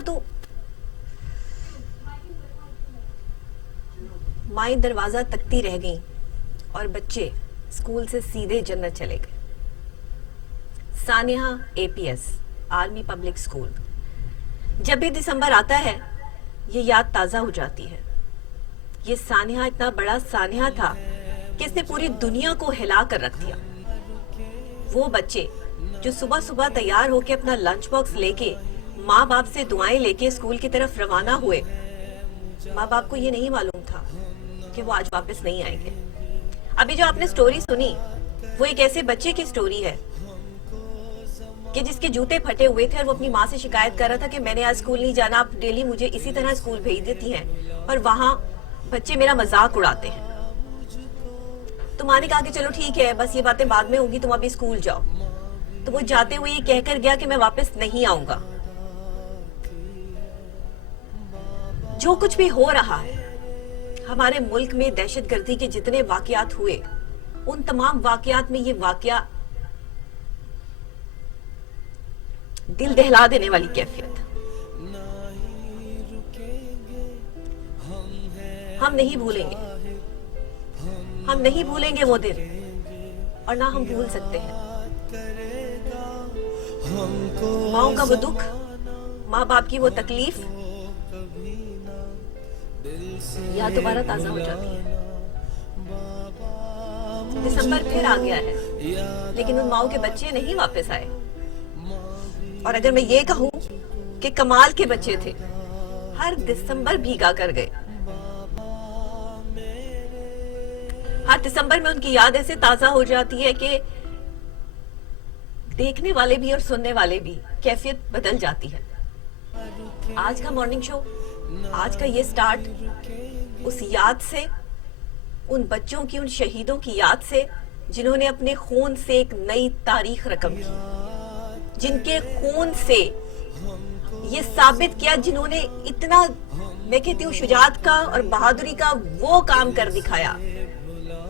تو مائیں دروازہ تکتی رہ گئیں اور بچے اسکول سے سیدھے جنت چلے گئے. سانحہ APS آرمی پبلک اسکول. جب بھی دسمبر آتا ہے یہ یاد تازہ ہو جاتی ہے. یہ سانحہ اتنا بڑا سانحہ تھا کہ اس نے پوری دنیا کو ہلا کر رکھ دیا. وہ بچے جو صبح صبح تیار ہو کے اپنا لنچ باکس لے کے ماں باپ سے دعائیں لے کے اسکول کی طرف روانہ ہوئے, ماں باپ کو یہ نہیں معلوم تھا کہ وہ آج واپس نہیں آئیں گے. ابھی جو آپ نے سٹوری سنی وہ ایک ایسے بچے کی سٹوری ہے کہ جس کے جوتے پھٹے ہوئے تھے اور وہ اپنی ماں سے شکایت کر رہا تھا کہ میں نے آج اسکول نہیں جانا, آپ ڈیلی مجھے اسی طرح اسکول بھیج دیتی ہیں اور وہاں بچے میرا مذاق اڑاتے ہیں. تو ماں نے کہا کہ چلو ٹھیک ہے, بس یہ باتیں بعد میں ہوگی, تم ابھی اسکول جاؤ. تو وہ جاتے ہوئے یہ کہہ کر گیا کہ میں واپس نہیں آؤں گا. جو کچھ بھی ہو رہا ہے ہمارے ملک میں دہشت گردی کے جتنے واقعات ہوئے, ان تمام واقعات میں یہ واقعہ دل دہلا دینے والی کیفیت. ہم نہیں بھولیں گے, ہم نہیں بھولیں گے وہ دن, اور نہ ہم بھول سکتے ہیں. ماؤں کا وہ دکھ, ماں باپ کی وہ تکلیف یا دوبارہ تازہ ہو جاتی ہے. دسمبر پھر آ گیا ہے لیکن ان ماؤں کے بچے نہیں واپس آئے. اور اگر میں یہ کہوں کہ کمال کے بچے تھے, ہر دسمبر بھیگا کر گئے. ہر دسمبر میں ان کی یاد ایسے تازہ ہو جاتی ہے کہ دیکھنے والے بھی اور سننے والے بھی کیفیت بدل جاتی ہے. آج کا مارننگ شو, آج کا یہ سٹارٹ اس یاد سے, ان بچوں کی, ان شہیدوں کی یاد سے جنہوں نے اپنے خون سے ایک نئی تاریخ رقم کی, جن کے خون سے یہ ثابت کیا, جنہوں نے اتنا, میں کہتی ہوں, شجاعت کا اور بہادری کا وہ کام کر دکھایا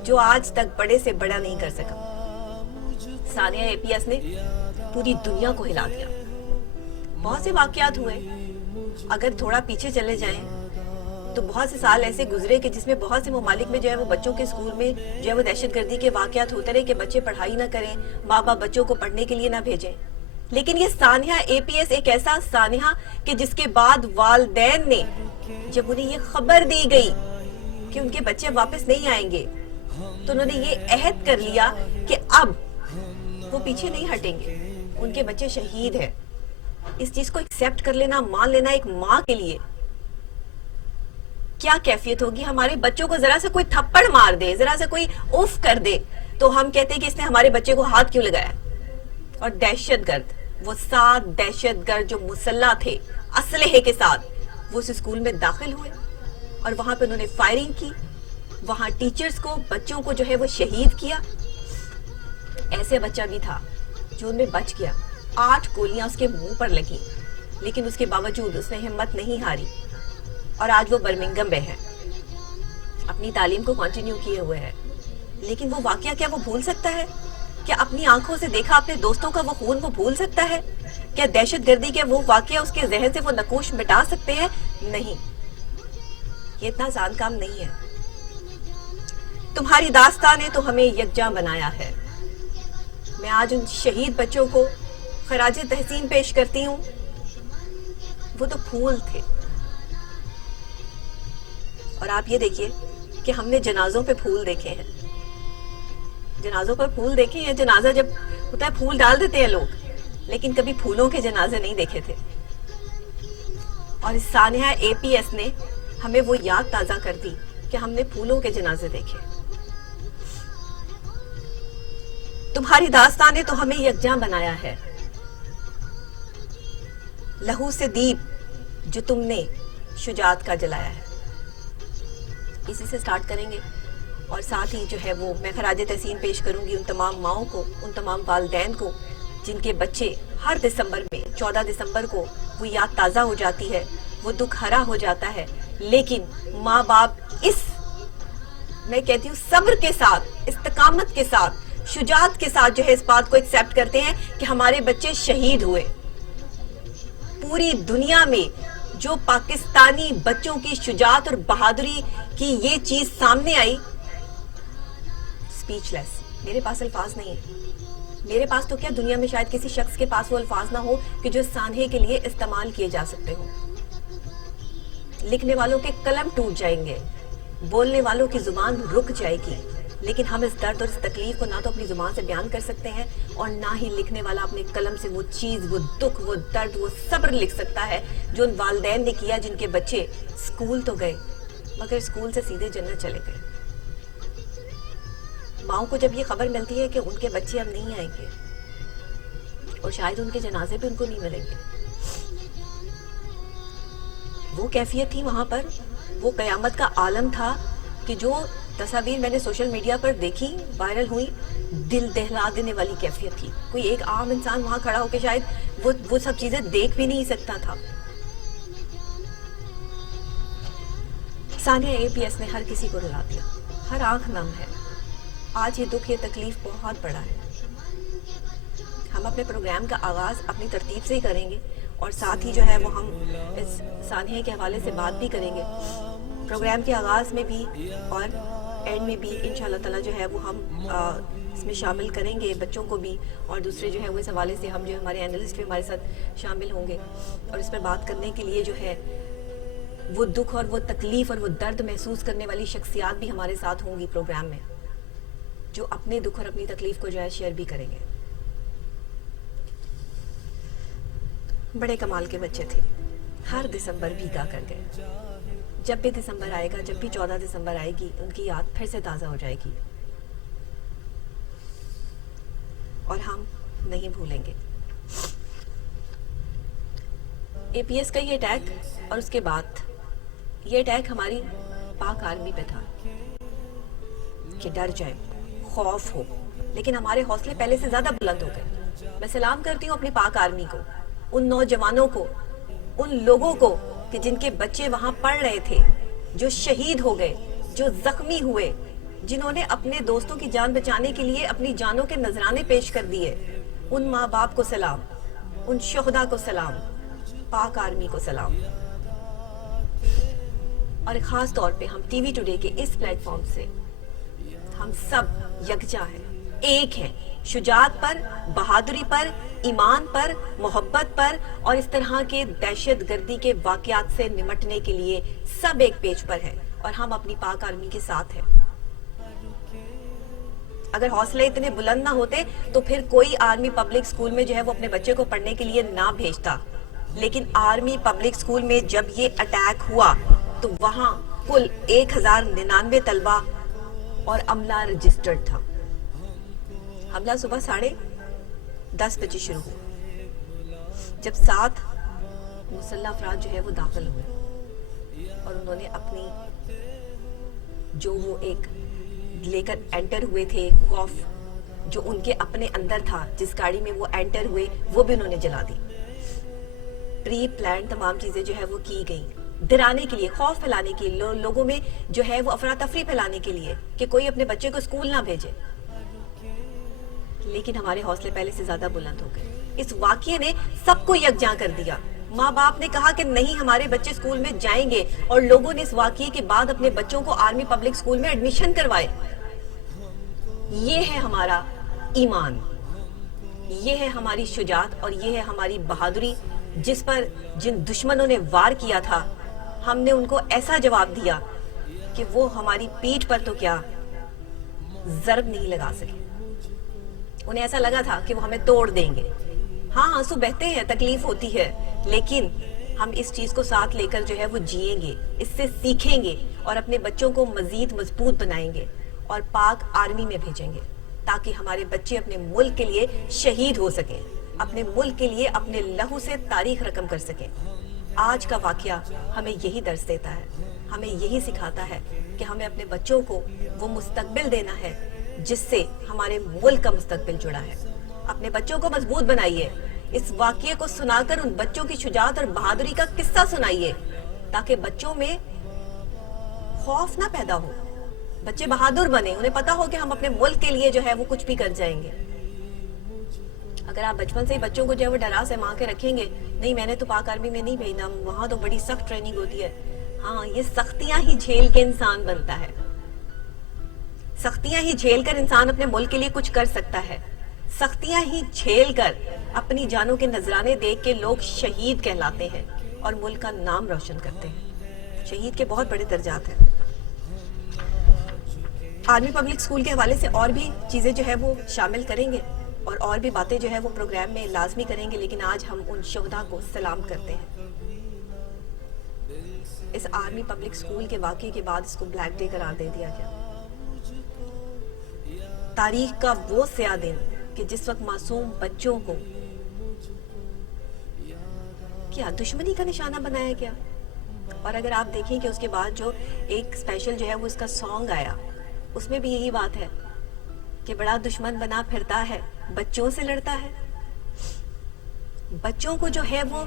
جو آج تک بڑے سے بڑا نہیں کر سکا. سانحہ APS نے پوری دنیا کو ہلا دیا. بہت سے واقعات ہوئے, اگر تھوڑا پیچھے چلے جائیں تو بہت سے سال ایسے گزرے کہ جس میں بہت سے ممالک میں جو ہے وہ بچوں کے اسکول میں جو ہے وہ دہشت گردی کے واقعات ہوتے رہے کہ بچے پڑھائی نہ کریں, ماں باپ بچوں کو پڑھنے کے لیے نہ بھیجیں. لیکن یہ سانحہ APS ایک ایسا سانحہ کہ جس کے بعد والدین نے جب انہیں یہ خبر دی گئی کہ ان کے بچے واپس نہیں آئیں گے تو انہوں نے یہ عہد کر لیا کہ اب وہ پیچھے نہیں ہٹیں گے. ان کے بچے شہید ہیں. اس چیز کو ایکسپٹ کر لینا, مان لینا ایک ماں کے لیے کیا کیفیت ہوگی. ہمارے بچوں کو ذرا سے کوئی تھپڑ مار دے, ذرا سے کوئی اوف کر دے تو ہم کہتے ہیں کہ اس نے ہمارے بچے کو ہاتھ کیوں لگایا. اور دہشت گرد, وہ 7 دہشت گرد جو مسلح تھے اسلحے کے ساتھ, وہ اس اسکول میں داخل ہوئے اور وہاں پہ انہوں نے فائرنگ کی. وہاں ٹیچرز کو, بچوں کو جو ہے وہ شہید کیا. ایسے بچہ بھی تھا جو ان میں بچ گیا. 8 گولیاں اس کے منہ پر لگی لیکن اس کے باوجود اس نے ہمت نہیں ہاری اور آج وہ برمنگم میں ہے, اپنی تعلیم کو کنٹینیو کیے ہوئے ہے. لیکن وہ واقعہ کیا وہ بھول سکتا ہے؟ کیا اپنی آنکھوں سے دیکھا اپنے دوستوں کا وہ خون وہ بھول سکتا ہے؟ کیا دہشت گردی کے وہ واقعہ اس کے ذہن سے وہ نقوش مٹا سکتے ہیں؟ نہیں, یہ اتنا آسان کام نہیں ہے. تمہاری داستان نے تو ہمیں یکجا بنایا ہے. میں آج ان شہید بچوں کو خراج تحسین پیش کرتی ہوں. وہ تو پھول تھے. اور آپ یہ دیکھیے کہ ہم نے جنازوں پہ پھول دیکھے ہیں, جنازوں پر پھول دیکھے ہیں. جنازہ جب ہوتا ہے پھول ڈال دیتے ہیں لوگ, لیکن کبھی پھولوں کے جنازے نہیں دیکھے تھے. اور اس سانحہ APS نے ہمیں وہ یاد تازہ کر دی کہ ہم نے پھولوں کے جنازے دیکھے. تمہاری داستان نے تو ہمیں یکجا بنایا ہے. لہو سے دیپ جو تم نے شجاعت کا جلایا ہے. اسی سے سٹارٹ کریں گے اور ساتھ ہی جو ہے وہ میں خراج تحسین پیش کروں گی ان تمام ماؤں کو, ان تمام والدین کو جن کے بچے ہر دسمبر میں 14 دسمبر کو وہ یاد تازہ ہو جاتی ہے, وہ دکھ ہرا ہو جاتا ہے. لیکن ماں باپ اس, میں کہتی ہوں, صبر کے ساتھ, استقامت کے ساتھ, شجاعت کے ساتھ جو ہے اس بات کو ایکسپٹ کرتے ہیں کہ ہمارے بچے شہید ہوئے. پوری دنیا میں جو پاکستانی بچوں کی شجاعت اور بہادری کی یہ چیز سامنے آئی، سپیچ لیس، میرے پاس الفاظ نہیں ہے. میرے پاس تو کیا، دنیا میں شاید کسی شخص کے پاس وہ الفاظ نہ ہو کہ جو اس سانحے کے لیے استعمال کیے جا سکتے ہوں. لکھنے والوں کے قلم ٹوٹ جائیں گے، بولنے والوں کی زبان رک جائے گی، لیکن ہم اس درد اور اس تکلیف کو نہ تو اپنی زبان سے بیان کر سکتے ہیں اور نہ ہی لکھنے والا اپنے قلم سے وہ چیز، وہ دکھ، وہ درد، وہ صبر لکھ سکتا ہے جو ان والدین نے کیا جن کے بچے اسکول تو گئے مگر اسکول سے سیدھے جنت چلے گئے. ماؤں کو جب یہ خبر ملتی ہے کہ ان کے بچے اب نہیں آئیں گے اور شاید ان کے جنازے پہ ان کو نہیں ملیں گے، وہ کیفیت تھی وہاں پر، وہ قیامت کا عالم تھا کہ جو تصاویر میں نے سوشل میڈیا پر دیکھی، وائرل ہوئی، دل دہلا دینے والی کیفیت تھی. کوئی ایک عام انسان وہاں کھڑا ہو کے شاید وہ سب چیزیں دیکھ بھی نہیں سکتا تھا. ثانیہ APS نے ہر کسی کو رلا دیا، ہر آنکھ نم ہے. آج یہ دکھ، یہ تکلیف بہت بڑا ہے. ہم اپنے پروگرام کا آغاز اپنی ترتیب سے ہی کریں گے اور ساتھ ہی جو ہے وہ ہم اس ثانیہ کے حوالے سے بات بھی کریں گے. پروگرام کے آغاز میں بھی اور اینڈ میں بھی انشاءاللہ تعالیٰ جو ہے وہ ہم اس میں شامل کریں گے بچوں کو بھی، اور دوسرے جو ہے وہ اس حوالے سے ہم جو ہمارے اینالسٹ بھی ہمارے ساتھ شامل ہوں گے اور اس پر بات کرنے کے لیے جو ہے وہ دکھ اور وہ تکلیف اور وہ درد محسوس کرنے والی شخصیات بھی ہمارے ساتھ ہوں گی پروگرام میں، جو اپنے دکھ اور اپنی تکلیف کو جو ہے شیئر بھی کریں گے. بڑے کمال کے بچے تھے، ہر دسمبر بھیگا کر گئے. جب بھی دسمبر آئے گا، جب بھی 14 دسمبر آئے گی، ان کی یاد پھر سے تازہ ہو جائے گی اور ہم نہیں بھولیں گے. APS کا یہ اٹیک اور اس کے بعد یہ اٹیک ہماری پاک آرمی پہ تھا کہ ڈر جائیں، خوف ہو، لیکن ہمارے حوصلے پہلے سے زیادہ بلند ہو گئے. میں سلام کرتی ہوں اپنی پاک آرمی کو، ان نوجوانوں کو، ان لوگوں کو کہ جن کے بچے وہاں پڑھ رہے تھے، جو شہید ہو گئے، جو زخمی ہوئے، جنہوں نے اپنے دوستوں کی جان بچانے کے لیے اپنی جانوں کے نذرانے پیش کر دیے. ان ماں باپ کو سلام، ان شہداء کو سلام، پاک آرمی کو سلام. اور خاص طور پہ ہم ٹی وی ٹوڈے کے اس پلیٹ فارم سے ہم سب یکجا ہیں، ایک ہیں، شجاعت پر، بہادری پر، ایمان پر، محبت پر اور اس طرح کے دہشت گردی کے واقعات سے نمٹنے کے لیے سب ایک پیج پر ہیں اور ہم اپنی پاک آرمی کے ساتھ ہیں. اگر حوصلے اتنے بلند نہ ہوتے تو پھر کوئی آرمی پبلک سکول میں جو ہے وہ اپنے بچے کو پڑھنے کے لیے نہ بھیجتا. لیکن آرمی پبلک سکول میں جب یہ اٹیک ہوا تو وہاں کل 1099 طلبہ اور عملہ رجسٹرڈ تھا. حملہ صبح 10:30 بجے شروع ہوا، جب 7 مسلح افراد جو ہے وہ داخل ہوئے اور انہوں نے اپنی جو وہ ایک لے کر انٹر ہوئے تھے، خوف جو ان کے اپنے اندر تھا، جس گاڑی میں وہ انٹر ہوئے وہ بھی انہوں نے جلا دی. پری پلان تمام چیزیں جو ہے وہ کی گئی ڈرانے کے لیے، خوف پھیلانے کے لیے، لوگوں میں جو ہے وہ افراتفری پھیلانے کے لیے کہ کوئی اپنے بچے کو اسکول نہ بھیجے. لیکن ہمارے حوصلے پہلے سے زیادہ بلند ہو گئے. اس واقعے نے سب کو یکجاں کر دیا. ماں باپ نے کہا کہ نہیں، ہمارے بچے اسکول میں جائیں گے اور لوگوں نے اس واقعے کے بعد اپنے بچوں کو آرمی پبلک اسکول میں ایڈمیشن کروائے. یہ ہے ہمارا ایمان، یہ ہے ہماری شجاعت اور یہ ہے ہماری بہادری، جس پر جن دشمنوں نے وار کیا تھا ہم نے ان کو ایسا جواب دیا کہ وہ ہماری پیٹھ پر تو کیا ضرب نہیں لگا سکے. انہیں ایسا لگا تھا کہ وہ ہمیں توڑ دیں گے. ہاں، آنسو بہتے ہیں، تکلیف ہوتی ہے، لیکن ہم اس چیز کو ساتھ لے کر جو ہے وہ جئیں گے، اس سے سیکھیں گے اور اپنے بچوں کو مزید مضبوط بنائیں گے اور پاک آرمی میں بھیجیں گے تاکہ ہمارے بچے اپنے ملک کے لیے شہید ہو سکیں، اپنے ملک کے لیے اپنے لہو سے تاریخ رقم کر سکیں. آج کا واقعہ ہمیں یہی درس دیتا ہے، ہمیں یہی سکھاتا ہے کہ ہمیں اپنے بچوں کو وہ مستقبل دینا ہے جس سے ہمارے ملک کا مستقبل جڑا ہے. اپنے بچوں کو مضبوط بنائیے. اس واقعے کو سنا کر ان بچوں کی شجاعت اور بہادری کا قصہ سنائیے تاکہ بچوں میں خوف نہ پیدا ہو، بچے بہادر بنے، انہیں پتا ہو کہ ہم اپنے ملک کے لیے جو ہے وہ کچھ بھی کر جائیں گے. اگر آپ بچپن سے ہی بچوں کو جو ہے وہ ڈرا سما کے رکھیں گے, نہیں میں نے تو پاک آرمی میں نہیں بھیجنا, وہاں تو بڑی سخت ٹریننگ ہوتی ہے. ہاں, یہ سختیاں ہی جھیل کے انسان بنتا ہے, سختیاں ہی جھیل کر انسان اپنے ملک کے لیے کچھ کر سکتا ہے. سختیاں ہی جھیل کر اپنی جانوں کے نذرانے دیکھ کے لوگ شہید کہلاتے ہیں اور ملک کا نام روشن کرتے ہیں. شہید کے بہت بڑے درجات ہیں. آرمی پبلک اسکول کے حوالے سے اور بھی چیزیں جو ہے وہ شامل کریں گے اور بھی باتیں جو ہے وہ پروگرام میں لازمی کریں گے, لیکن آج ہم ان شہداء کو سلام کرتے ہیں. اس آرمی پبلک اسکول کے واقعے کے بعد اس کو بلیک ڈے قرار دے دیا گیا. تاریخ کا وہ سیاہ دن کہ جس وقت معصوم بچوں کو کیا دشمنی کا نشانہ بنایا گیا. اور اگر آپ دیکھیں کہ اس کے بعد جو ایک اسپیشل جو ہے وہ اس کا سانگ آیا, اس میں بھی یہی بات ہے کہ بڑا دشمن بنا پھرتا ہے, بچوں سے لڑتا ہے. بچوں کو جو ہے وہ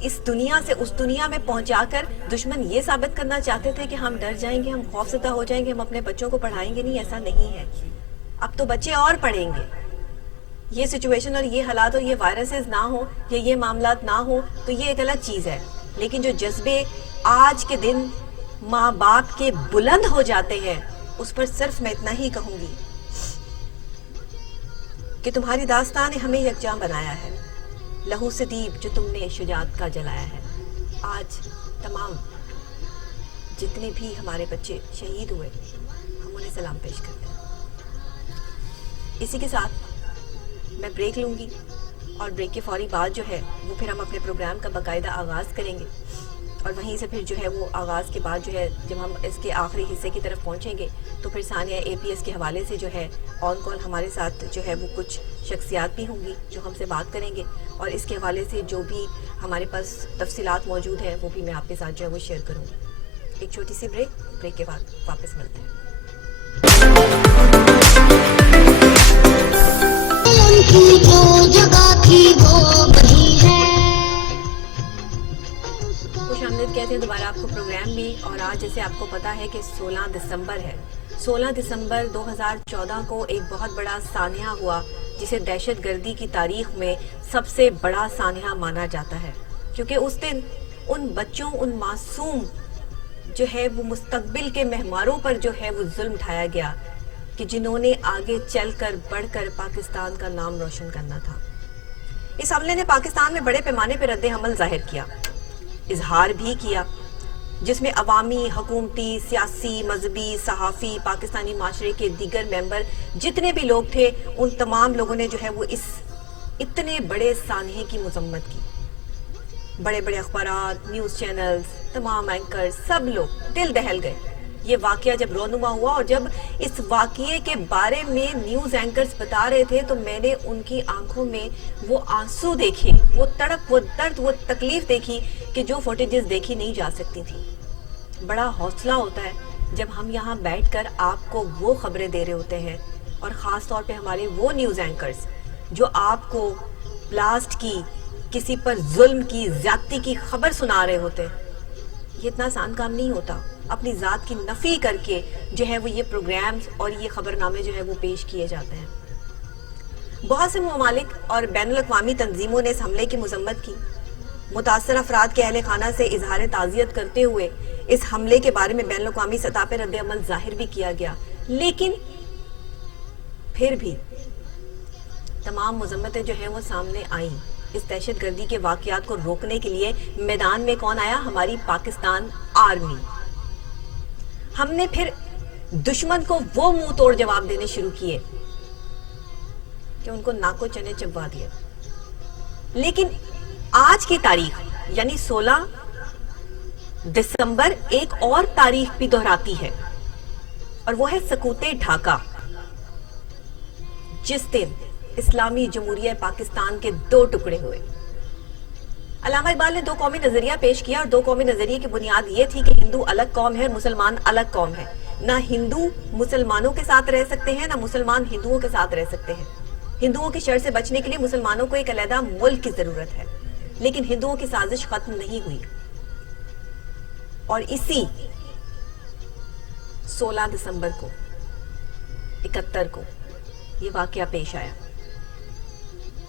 اس دنیا سے اس دنیا میں پہنچا کر دشمن یہ ثابت کرنا چاہتے تھے کہ ہم ڈر جائیں گے, ہم خوفزدہ ہو جائیں گے, ہم اپنے بچوں کو پڑھائیں گے نہیں. ایسا نہیں ہے. اب تو بچے اور پڑھیں گے. یہ سچویشن اور یہ حالات اور یہ وائرسز نہ ہو یا یہ معاملات نہ ہو تو یہ ایک الگ چیز ہے, لیکن جو جذبے آج کے دن ماں باپ کے بلند ہو جاتے ہیں, اس پر صرف میں اتنا ہی کہوں گی کہ تمہاری داستان نے ہمیں یکجاں بنایا ہے. لہو سے دیپ جو تم نے شجاعت کا جلایا ہے. آج تمام جتنے بھی ہمارے بچے شہید ہوئے, ہم انہیں سلام پیش کرتے ہیں. اسی کے ساتھ میں بریک لوں گی اور بریک کے فوری بعد جو ہے وہ پھر ہم اپنے پروگرام کا باقاعدہ آغاز کریں گے, اور وہیں سے پھر جو ہے وہ آغاز کے بعد جو ہے جب ہم اس کے آخری حصے کی طرف پہنچیں گے تو پھر ثانیہ اے پی ایس کے حوالے سے جو ہے آن کال ہمارے ساتھ جو ہے وہ کچھ شخصیات بھی ہوں گی جو ہم سے بات کریں گے, اور اس کے حوالے سے جو بھی ہمارے پاس تفصیلات موجود ہیں وہ بھی میں آپ کے ساتھ جو ہے وہ شیئر کروں گی. ایک چھوٹی سی بریک کے بعد واپس ملتے ہیں. خوش آمدید کہتے ہیں دوبارہ آپ کو پروگرام بھی, اور آج جیسے آپ کو پتا ہے کہ 16 دسمبر ہے. 16 دسمبر 2014 کو ایک بہت بڑا سانحہ ہوا جسے دہشت گردی کی تاریخ میں سب سے بڑا سانحہ مانا جاتا ہے, کیونکہ اس دن ان بچوں, ان معصوم جو ہے وہ مستقبل کے مہماروں پر جو ہے وہ ظلم ڈھایا گیا کہ جنہوں نے آگے چل کر بڑھ کر پاکستان کا نام روشن کرنا تھا. اس حملے نے پاکستان میں بڑے پیمانے پر رد عمل ظاہر کیا, اظہار بھی کیا, جس میں عوامی, حکومتی, سیاسی, مذہبی, صحافی, پاکستانی معاشرے کے دیگر ممبر جتنے بھی لوگ تھے, ان تمام لوگوں نے جو ہے وہ اس اتنے بڑے سانحے کی مذمت کی. بڑے بڑے اخبارات, نیوز چینلز, تمام اینکر, سب لوگ دل دہل گئے. یہ واقعہ جب رونما ہوا اور جب اس واقعے کے بارے میں نیوز اینکرز بتا رہے تھے تو میں نے ان کی آنکھوں میں وہ آنسو دیکھے, وہ تڑپ, وہ درد, وہ تکلیف دیکھی کہ جو فوٹیجز دیکھی نہیں جا سکتی تھی. بڑا حوصلہ ہوتا ہے جب ہم یہاں بیٹھ کر آپ کو وہ خبریں دے رہے ہوتے ہیں, اور خاص طور پہ ہمارے وہ نیوز اینکرز جو آپ کو بلاسٹ کی, کسی پر ظلم کی, زیادتی کی خبر سنا رہے ہوتے ہیں. یہ اتنا آسان کام نہیں ہوتا. اپنی ذات کی نفی کر کے جو ہے وہ یہ پروگرامز اور یہ خبرنامے جو ہے وہ پیش کیے جاتے ہیں. بہت سے ممالک اور بین الاقوامی تنظیموں نے اس حملے کی مذمت کی. متاثر افراد کے اہل خانہ سے اظہار تعزیت کرتے ہوئے اس حملے کے بارے میں بین الاقوامی سطح پر رد عمل ظاہر بھی کیا گیا, لیکن پھر بھی تمام مذمتیں جو ہیں وہ سامنے آئیں. اس دہشت گردی کے واقعات کو روکنے کے لیے میدان میں کون آیا؟ ہماری پاکستان آرمی. ہم نے پھر دشمن کو وہ منہ توڑ جواب دینے شروع کیے کہ ان کو ناکو چنے چبوا دیا. لیکن آج کی تاریخ یعنی 16 دسمبر ایک اور تاریخ بھی دہراتی ہے, اور وہ ہے سقوط ڈھاکہ, جس دن اسلامی جمہوریہ پاکستان کے 2 ٹکڑے ہوئے. علامہ اقبال نے 2 قومی نظریہ پیش کیا, اور 2 قومی نظریے کی بنیاد یہ تھی کہ ہندو الگ قوم ہے اور مسلمان الگ قوم ہے. نہ ہندو مسلمانوں کے ساتھ رہ سکتے ہیں, نہ مسلمان ہندوؤں کے ساتھ رہ سکتے ہیں. ہندوؤں کی شر سے بچنے کے لیے مسلمانوں کو ایک علیحدہ ملک کی ضرورت ہے, لیکن ہندوؤں کی سازش ختم نہیں ہوئی. اور اسی 16 دسمبر کو 71 کو یہ واقعہ پیش آیا.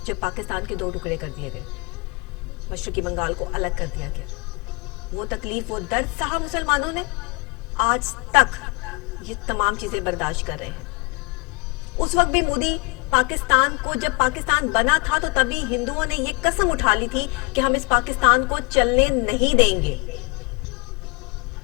جب پاکستان کے 2 ٹکڑے کر دیے گئے, مشرقی بنگال کو الگ کر دیا گیا. وہ تکلیف, وہ درد سہا مسلمانوں نے, آج تک یہ تمام چیزیں برداشت کر رہے ہیں. اس وقت بھی مودی پاکستان کو, جب پاکستان بنا تھا تو تبھی ہندوؤں نے یہ قسم اٹھا لی تھی کہ ہم اس پاکستان کو چلنے نہیں دیں گے.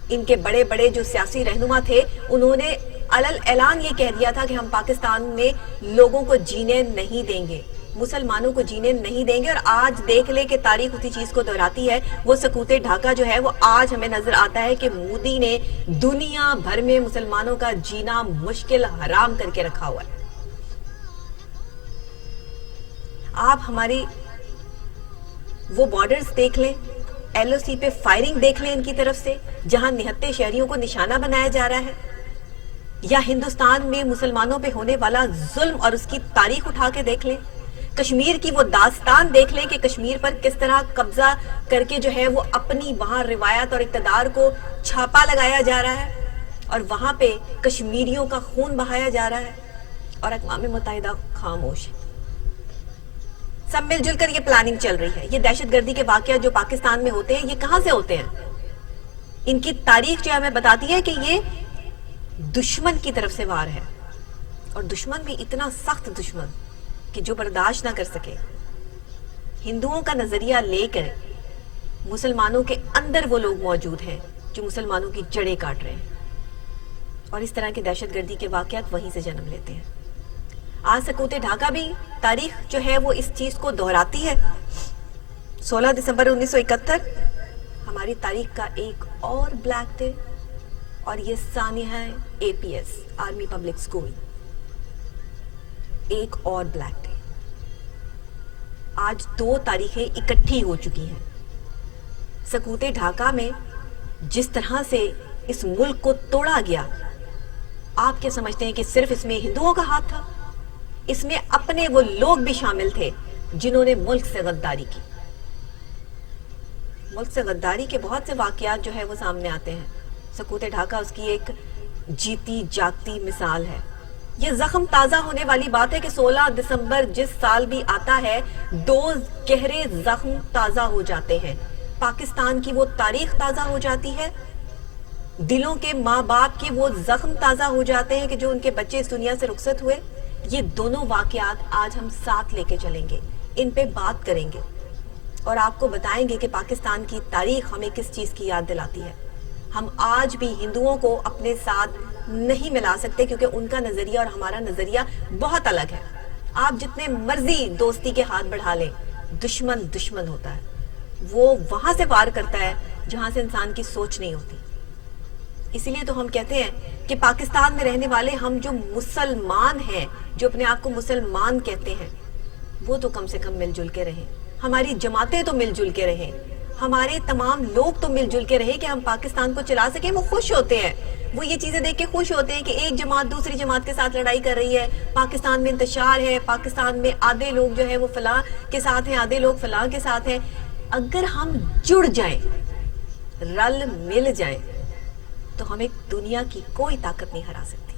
ان کے بڑے بڑے جو سیاسی رہنما تھے, انہوں نے علل اعلان یہ کہہ دیا تھا کہ ہم پاکستان میں لوگوں کو جینے نہیں دیں گے, مسلمانوں کو جینے نہیں دیں گے. اور آج دیکھ لے کہ تاریخ اسی چیز کو دہراتی ہے. وہ سکوت ڈھاکہ جو ہے وہ آج ہمیں نظر آتا ہے کہ مودی نے دنیا بھر میں مسلمانوں کا جینا مشکل حرام کر کے رکھا ہوا ہے. آپ ہماری وہ بارڈرز دیکھ لیں, ایل او سی پہ فائرنگ دیکھ لیں ان کی طرف سے, جہاں نہتے شہریوں کو نشانہ بنایا جا رہا ہے, یا ہندوستان میں مسلمانوں پہ ہونے والا ظلم اور اس کی تاریخ اٹھا کے دیکھ لیں. کشمیر کی وہ داستان دیکھ لیں کہ کشمیر پر کس طرح قبضہ کر کے جو ہے وہ اپنی وہاں روایت اور اقتدار کو چھاپا لگایا جا رہا ہے, اور وہاں پہ کشمیریوں کا خون بہایا جا رہا ہے, اور اقوام متحدہ خاموش ہے. سب مل جل کر یہ پلاننگ چل رہی ہے. یہ دہشت گردی کے واقعات جو پاکستان میں ہوتے ہیں, یہ کہاں سے ہوتے ہیں؟ ان کی تاریخ جو ہمیں بتاتی ہے کہ یہ دشمن کی طرف سے وار ہے, اور دشمن بھی اتنا سخت دشمن کہ جو برداشت نہ کر سکے. ہندوؤں کا نظریہ لے کر مسلمانوں کے اندر وہ لوگ موجود ہیں جو مسلمانوں کی جڑیں کاٹ رہے ہیں, اور اس طرح کے دہشت گردی کے واقعات وہیں سے جنم لیتے ہیں. آج سکوت ڈھاکہ بھی تاریخ جو ہے وہ اس چیز کو دہراتی ہے. 16 دسمبر 1971 ہماری تاریخ کا ایک اور بلیک ڈے, اور یہ سانحہ A P S army public school, ایک اور بلیک ڈے. آج 2 تاریخیں اکٹھی ہو چکی ہیں. سکوت ڈھاکہ میں جس طرح سے اس ملک کو توڑا گیا, آپ کیا سمجھتے ہیں کہ صرف اس میں ہندوؤں کا ہاتھ تھا؟ اس میں اپنے وہ لوگ بھی شامل تھے جنہوں نے ملک سے غداری کی. ملک سے غداری کے بہت سے واقعات جو ہے وہ سامنے آتے ہیں. سکوت ڈھاکہ اس کی ایک جیتی جاگتی مثال ہے. یہ زخم تازہ ہونے والی بات ہے کہ 16 دسمبر جس سال بھی آتا ہے, 2 گہرے زخم تازہ ہو جاتے ہیں. پاکستان کی وہ تاریخ تازہ ہو جاتی ہے, دلوں کے ماں باپ کے وہ زخم تازہ ہو جاتے ہیں کہ جو ان کے بچے اس دنیا سے رخصت ہوئے. یہ دونوں واقعات آج ہم ساتھ لے کے چلیں گے, ان پہ بات کریں گے, اور آپ کو بتائیں گے کہ پاکستان کی تاریخ ہمیں کس چیز کی یاد دلاتی ہے. ہم آج بھی ہندوؤں کو اپنے ساتھ نہیں ملا سکتے, کیونکہ ان کا نظریہ اور ہمارا نظریہ بہت الگ ہے. آپ جتنے مرضی دوستی کے ہاتھ بڑھا لیں, دشمن دشمن ہوتا ہے. وہ وہاں سے وار کرتا ہے جہاں سے انسان کی سوچ نہیں ہوتی. اسی لیے تو ہم کہتے ہیں کہ پاکستان میں رہنے والے ہم جو مسلمان ہیں, جو اپنے آپ کو مسلمان کہتے ہیں, وہ تو کم سے کم مل جل کے رہیں. ہماری جماعتیں تو مل جل کے رہیں, ہمارے تمام لوگ تو مل جل کے رہیں کہ ہم پاکستان کو چلا سکیں. وہ خوش ہوتے ہیں, وہ یہ چیزیں دیکھ کے خوش ہوتے ہیں کہ ایک جماعت دوسری جماعت کے ساتھ لڑائی کر رہی ہے, پاکستان میں انتشار ہے, پاکستان میں آدھے لوگ جو ہے وہ فلاں کے ساتھ ہیں, آدھے لوگ فلاں کے ساتھ ہیں. اگر ہم جڑ جائیں, رل مل جائیں, تو ہمیں دنیا کی کوئی طاقت نہیں ہرا سکتی.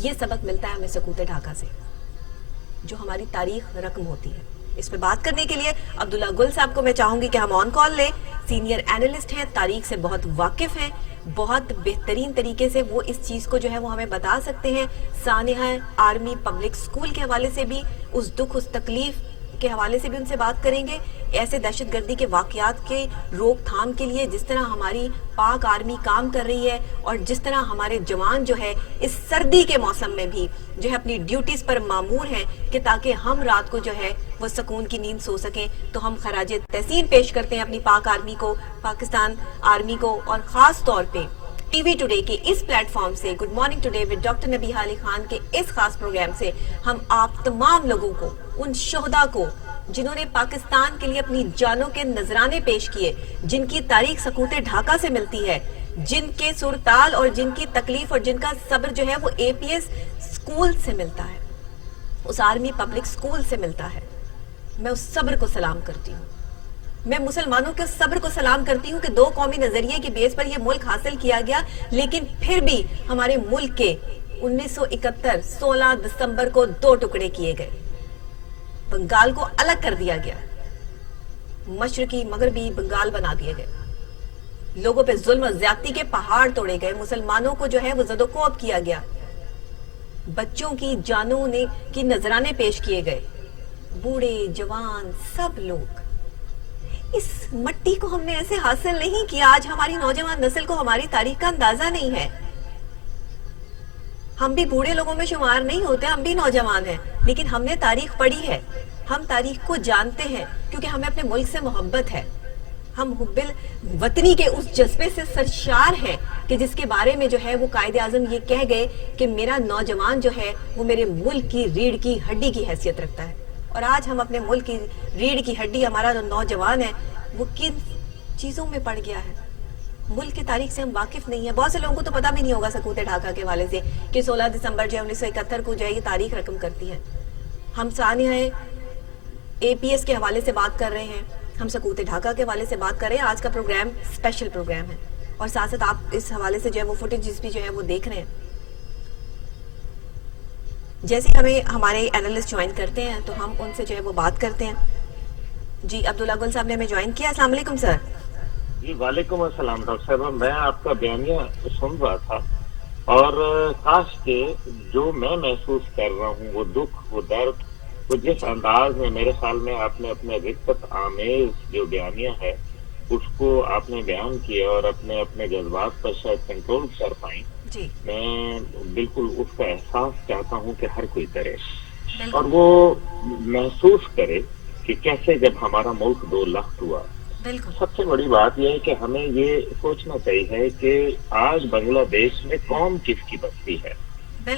یہ سبق ملتا ہے ہمیں سکوت ڈھاکہ سے, جو ہماری تاریخ رقم ہوتی ہے. اس پہ بات کرنے کے لیے عبداللہ گل صاحب کو میں چاہوں گی کہ ہم آن کال لیں. سینئر اینالسٹ ہیں, تاریخ سے بہت واقف ہیں, بہت بہترین طریقے سے وہ اس چیز کو جو ہے وہ ہمیں بتا سکتے ہیں. سانحہ آرمی پبلک سکول کے حوالے سے بھی, اس دکھ اس تکلیف کے حوالے سے بھی ان سے بات کریں گے. ایسے دہشت گردی کے واقعات کے روک تھام کے لیے جس طرح ہماری پاک آرمی کام کر رہی ہے, اور جس طرح ہمارے جوان جو ہے اس سردی کے موسم میں بھی جو ہے اپنی ڈیوٹیز پر مامور ہیں کہ تاکہ ہم رات کو جو ہے وہ سکون کی نیند سو سکیں. تو ہم خراج تحسین پیش کرتے ہیں اپنی پاک آرمی کو, پاکستان آرمی کو, اور خاص طور پہ ٹی وی ٹوڈے کے اس پلیٹ فارم سے, good morning today with doctor Nabiha Ali Khan کے اس خاص پروگرام سے ہم آپ تمام لوگوں کو, ان شہداء کو جنہوں نے پاکستان کے لیے اپنی جانوں کے نذرانے پیش کیے, جن کی تاریخ سکوت ڈھاکہ سے ملتی ہے, جن کے سرتال اور جن کی تکلیف اور جن کا صبر جو ہے وہ اے پی ایس سکول سے ملتا ہے, اس آرمی پبلک سکول سے ملتا ہے. میں اس صبر کو سلام کرتی ہوں. میں مسلمانوں کے صبر کو سلام کرتی ہوں کہ 2 قومی نظریے کی بیس پر یہ ملک حاصل کیا گیا, لیکن پھر بھی ہمارے ملک کے 1971 16 دسمبر کو 2 ٹکڑے کیے گئے. بنگال کو الگ کر دیا گیا, مشرقی مغربی بنگال بنا دیے گئے, لوگوں پہ ظلم و زیادتی کے پہاڑ توڑے گئے, مسلمانوں کو جو ہے وہ زد و کوب کیا گیا, بچوں کی جانوں کی نذرانے پیش کیے گئے, بوڑھے جوان سب لوگ. اس مٹی کو ہم نے ایسے حاصل نہیں کیا. آج ہماری نوجوان نسل کو ہماری تاریخ کا اندازہ نہیں ہے. ہم بھی بوڑھے لوگوں میں شمار نہیں ہوتے, ہم بھی نوجوان ہیں, لیکن ہم نے تاریخ پڑھی ہے, ہم تاریخ کو جانتے ہیں, کیونکہ ہمیں اپنے ملک سے محبت ہے. ہم حب الوطنی کے اس جذبے سے سرشار ہیں کہ جس کے بارے میں جو ہے وہ قائد اعظم یہ کہہ گئے کہ میرا نوجوان جو ہے وہ میرے ملک کی ریڑھ کی ہڈی کی حیثیت رکھتا ہے. اور آج ہم اپنے ملک کی ریڑھ کی ہڈی, ہمارا جو نوجوان ہے وہ کن چیزوں میں پڑ گیا ہے, ملک کی تاریخ سے ہم واقف نہیں ہیں. بہت سے لوگوں کو تو پتہ بھی نہیں ہوگا سکوت ڈھاکہ کے حوالے سے کہ 16 دسمبر جو ہے 1971 کو جو ہے یہ تاریخ رقم کرتی ہے. ہم سانحہ اے پی ایس کے حوالے سے بات کر رہے ہیں, ہم سکوت ڈھاکہ کے حوالے سے بات کر رہے ہیں. آج کا پروگرام اسپیشل پروگرام ہے, اور ساتھ ساتھ آپ اس حوالے سے جو ہے وہ فوٹیجز بھی جو ہے وہ دیکھ رہے ہیں. جیسے ہمیں ہمارے اینالسٹ جوائن کرتے ہیں تو ہم ان سے جو ہے وہ بات کرتے ہیں. جی عبداللہ گل صاحب نے ہمیں جوائن کیا. السلام علیکم سر. جی وعلیکم السلام ڈاکٹر صاحب, میں آپ کا بیانیہ سن رہا تھا, اور کاش کہ جو میں محسوس کر رہا ہوں وہ دکھ, وہ درد, وہ جس انداز میں میرے خیال میں آپ نے اپنے رقت آمیز جو بیانیہ ہے اس کو آپ نے بیان کیا اور اپنے جذبات پر شاید کنٹرول کر پائیں. جی میں بالکل اس کا احساس چاہتا ہوں کہ ہر کوئی کرے, اور وہ محسوس کرے کہ کیسے جب ہمارا ملک 2 لاکھ ہوا. سب سے بڑی بات یہ ہے کہ ہمیں یہ سوچنا چاہیے کہ آج بنگلہ دیش میں قوم کس کی بستی ہے.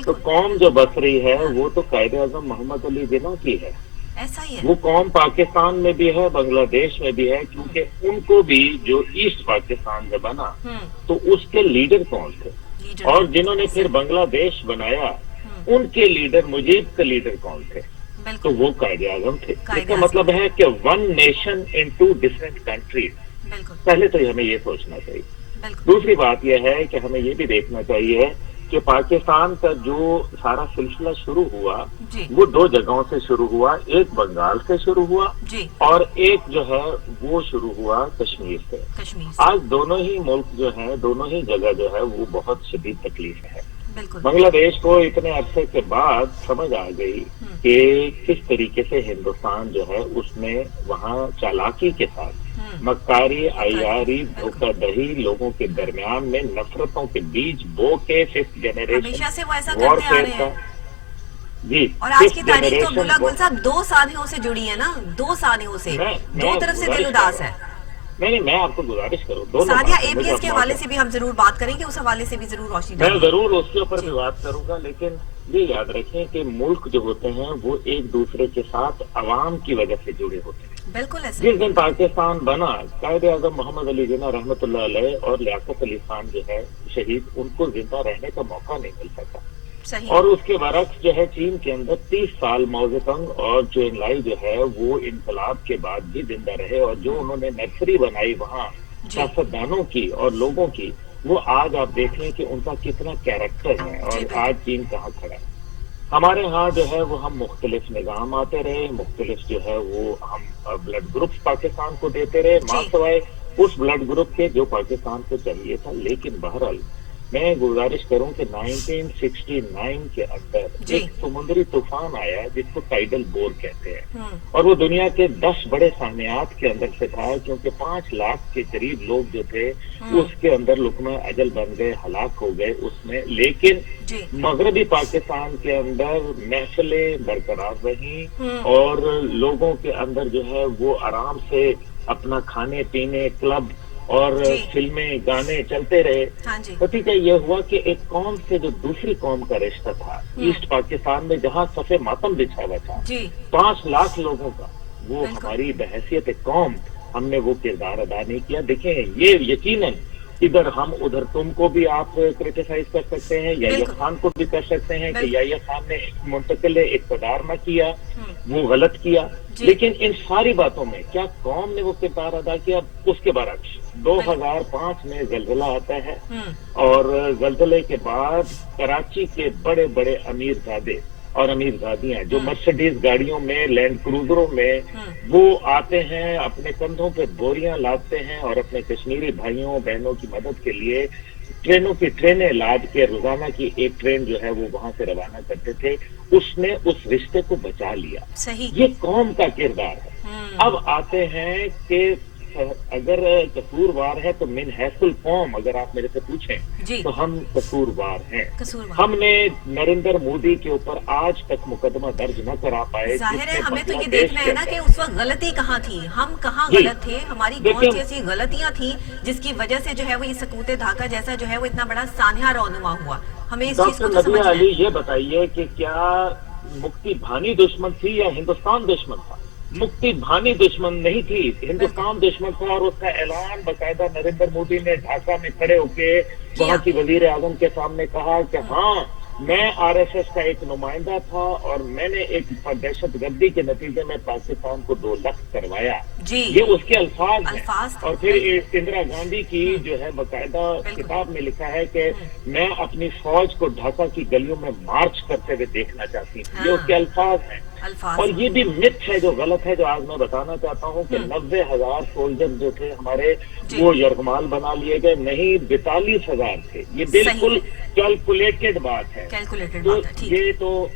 تو قوم جو بس رہی ہے وہ تو قائد اعظم محمد علی جناح کی ہے. ایسا ہی ہے. وہ قوم پاکستان میں بھی ہے, بنگلہ دیش میں بھی ہے, کیونکہ ان کو بھی جو ایسٹ پاکستان میں بنا تو اس کے لیڈر کون تھے, اور جنہوں نے پھر بنگلہ دیش بنایا ان کے لیڈر, مجیب کے لیڈر کون تھے, تو وہ قائد اعظم تھے. اس کا مطلب ہے کہ 1 نیشن ان 2 ڈفرینٹ کنٹریز. پہلے تو ہمیں یہ سوچنا چاہیے. دوسری بات یہ ہے کہ ہمیں یہ بھی دیکھنا چاہیے کہ پاکستان کا جو سارا سلسلہ شروع ہوا وہ 2 جگہوں سے شروع ہوا. ایک بنگال سے شروع ہوا اور ایک جو ہے وہ شروع ہوا کشمیر سے. آج دونوں ہی ملک جو ہیں, دونوں ہی جگہ جو ہے وہ بہت شدید تکلیف ہے. بنگلہ دیش کو اتنے عرصے کے بعد سمجھ آ گئی کہ کس طریقے سے ہندوستان جو ہے اس نے وہاں چالاکی کے ساتھ مکاری, عیاری, دھوکہ دہی, لوگوں کے درمیان میں نفرتوں کے بیج بو کے 5th جنریشن وارفیئر کا. جی, اور آج کی تاریخ تو عبداللہ گل صاحب 2 سانحوں سے جڑی ہے نا, 2 سانحوں سے, 2 طرف سے دل اداس ہے. نہیں, میں آپ کو گزارش کروں سانحہ اے پی ایس کے حوالے سے بھی ہم ضرور بات کریں گے, اس حوالے سے بھی ضرور روشنی ڈالیں گے. میں ضرور اس کے اوپر بھی بات کروں گا, لیکن یہ یاد رکھیں کہ ملک جو ہوتے ہیں وہ ایک دوسرے کے ساتھ عوام کی وجہ سے جڑے ہوتے ہیں. بالکل ایسا. جس دن پاکستان بنا, قائد اعظم محمد علی جناح رحمۃ اللہ علیہ اور لیاقت علی خان جو ہے شہید, ان کو زندہ رہنے کا موقع نہیں مل سکا. اور اس کے برعکس جو ہے چین کے اندر 30 سال موزے تنگ اور چین لائی جو ہے وہ انقلاب کے بعد بھی زندہ رہے, اور جو انہوں نے نرسری بنائی وہاں سیاستدانوں کی اور لوگوں کی, وہ آج آپ دیکھیں کہ ان کا کتنا کیریکٹر ہے, اور آج چین کہاں کھڑا ہے. ہمارے ہاں جو ہے وہ ہم مختلف نظام آتے رہے, مختلف جو ہے وہ ہم بلڈ گروپس پاکستان کو دیتے رہے, ماں سوائے اس بلڈ گروپ کے جو پاکستان کو چاہیے تھا. لیکن بہرحال میں گزارش کروں کہ 1969 کے اندر ایک سمندری طوفان آیا جس کو ٹائیڈل بور کہتے ہیں, اور وہ دنیا کے 10 بڑے سانحات کے اندر سے تھا, کیونکہ 5 لاکھ کے قریب لوگ جو تھے اس کے اندر لقمہ اجل بن گئے, ہلاک ہو گئے اس میں. لیکن مغربی پاکستان کے اندر محفلیں برقرار رہیں, اور لوگوں کے اندر جو ہے وہ آرام سے اپنا کھانے پینے, کلب اور فلمیں, گانے چلتے رہے. نتیجہ یہ ہوا کہ ایک قوم سے جو دوسری قوم کا رشتہ تھا ایسٹ پاکستان میں, جہاں صفے ماتم بچھا ہوا تھا 5 لاکھ لوگوں کا, وہ ہماری بحیثیت قوم ہم نے وہ کردار ادا نہیں کیا. دیکھیں یہ یقیناً ادھر ہم ادھر تم کو بھی آپ کرٹیسائز کر سکتے ہیں, یحییٰ خان کو بھی کر سکتے ہیں کہ یحییٰ خان نے منتقل اقتدار نہ کیا, وہ غلط کیا. لیکن ان ساری باتوں میں کیا قوم نے وہ کردار ادا کیا؟ اس کے برعکس 2005 میں زلزلہ آتا ہے, اور زلزلے کے بعد کراچی کے بڑے بڑے امیر زادے اور امیر زادیاں جو مرسڈیز گاڑیوں میں، لینڈ کروزروں میں وہ آتے ہیں، اپنے کندھوں پہ بوریاں لاتے ہیں اور اپنے کشمیری بھائیوں بہنوں کی مدد کے لیے ٹرینوں کی ٹرینیں لاد کے روزانہ کی ایک ٹرین جو ہے وہ وہاں سے روانہ کرتے تھے. اس نے اس رشتے کو بچا لیا. یہ قوم کا کردار ہے. اب آتے ہیں کہ اگر قصوروار ہے تو من حیث القوم اگر آپ میرے سے پوچھیں تو ہم قصوروار ہیں. ہم نے نریندر مودی کے اوپر آج تک مقدمہ درج نہ کرا پائے. ظاہر ہے ہمیں تو یہ دیکھنا ہے نا کہ اس وقت غلطی کہاں تھی، ہم کہاں غلط تھے، ہماری کون سی ایسی غلطیاں تھیں جس کی وجہ سے جو ہے وہ یہ سکوت ڈھاکہ جیسا جو ہے وہ اتنا بڑا سانحہ رونما ہوا. ہمیں اس چیز کو تو سمجھنا ہے. علی یہ بتائیے کہ کیا مکتی بھانی دشمن تھی یا ہندوستان دشمن تھا؟ مکتی بھانی دشمن نہیں تھی، ہندوستان دشمن تھا. اور اس کا اعلان باقاعدہ نریندر مودی نے ڈھاکہ میں کھڑے ہو کے وہاں کی وزیر اعظم کے سامنے کہا کہ ہاں میں آر ایس ایس کا ایک نمائندہ تھا اور میں نے ایک دہشت گردی کے نتیجے میں پاکستان کو 2 لاکھ کروایا. یہ اس کے الفاظ ہیں. اور پھر اندرا گاندھی کی جو ہے باقاعدہ کتاب میں لکھا ہے کہ میں اپنی فوج کو ڈھاکہ کی گلیوں میں مارچ کرتے ہوئے دیکھنا چاہتی ہوں. یہ اس کے الفاظ ہیں. اور یہ بھی مت ہے جو غلط ہے جو آج میں بتانا چاہتا ہوں کہ 90,000 سولجر جو تھے ہمارے وہ یرغمال بنا لیے گئے. نہیں، 42,000 تھے. یہ بالکل کیلکولیٹڈ بات ہے. تو یہ تو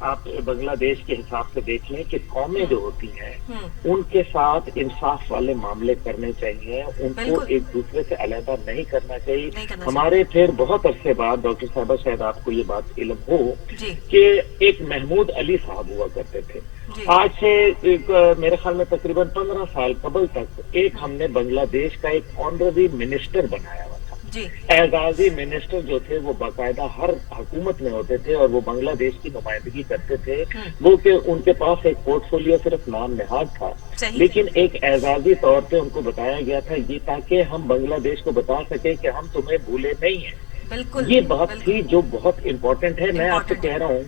آپ بنگلہ دیش کے حساب سے دیکھ لیں کہ قومیں جو ہوتی ہیں ان کے ساتھ انصاف والے معاملے کرنے چاہیے، ان کو ایک دوسرے سے علیحدہ نہیں کرنا چاہیے. ہمارے پھر بہت عرصے بعد ڈاکٹر صاحبہ شاید آپ کو یہ بات علم ہو کہ ایک محمود علی صاحب ہوا کرتے تھے. آج سے میرے خیال میں تقریباً 15 سال قبل تک ایک ہم نے بنگلہ دیش کا ایک آنریری منسٹر بنایا ہوا تھا. اعزازی منسٹر جو تھے وہ باقاعدہ ہر حکومت میں ہوتے تھے اور وہ بنگلہ دیش کی نمائندگی کرتے تھے. وہ کہ ان کے پاس ایک پورٹ فولیو صرف نام نہاد تھا، لیکن ایک اعزازی طور پہ ان کو بتایا گیا تھا یہ تاکہ ہم بنگلہ دیش کو بتا سکیں کہ ہم تمہیں بھولے نہیں ہیں. یہ بات تھی جو بہت امپورٹنٹ ہے. میں آپ سے کہہ رہا ہوں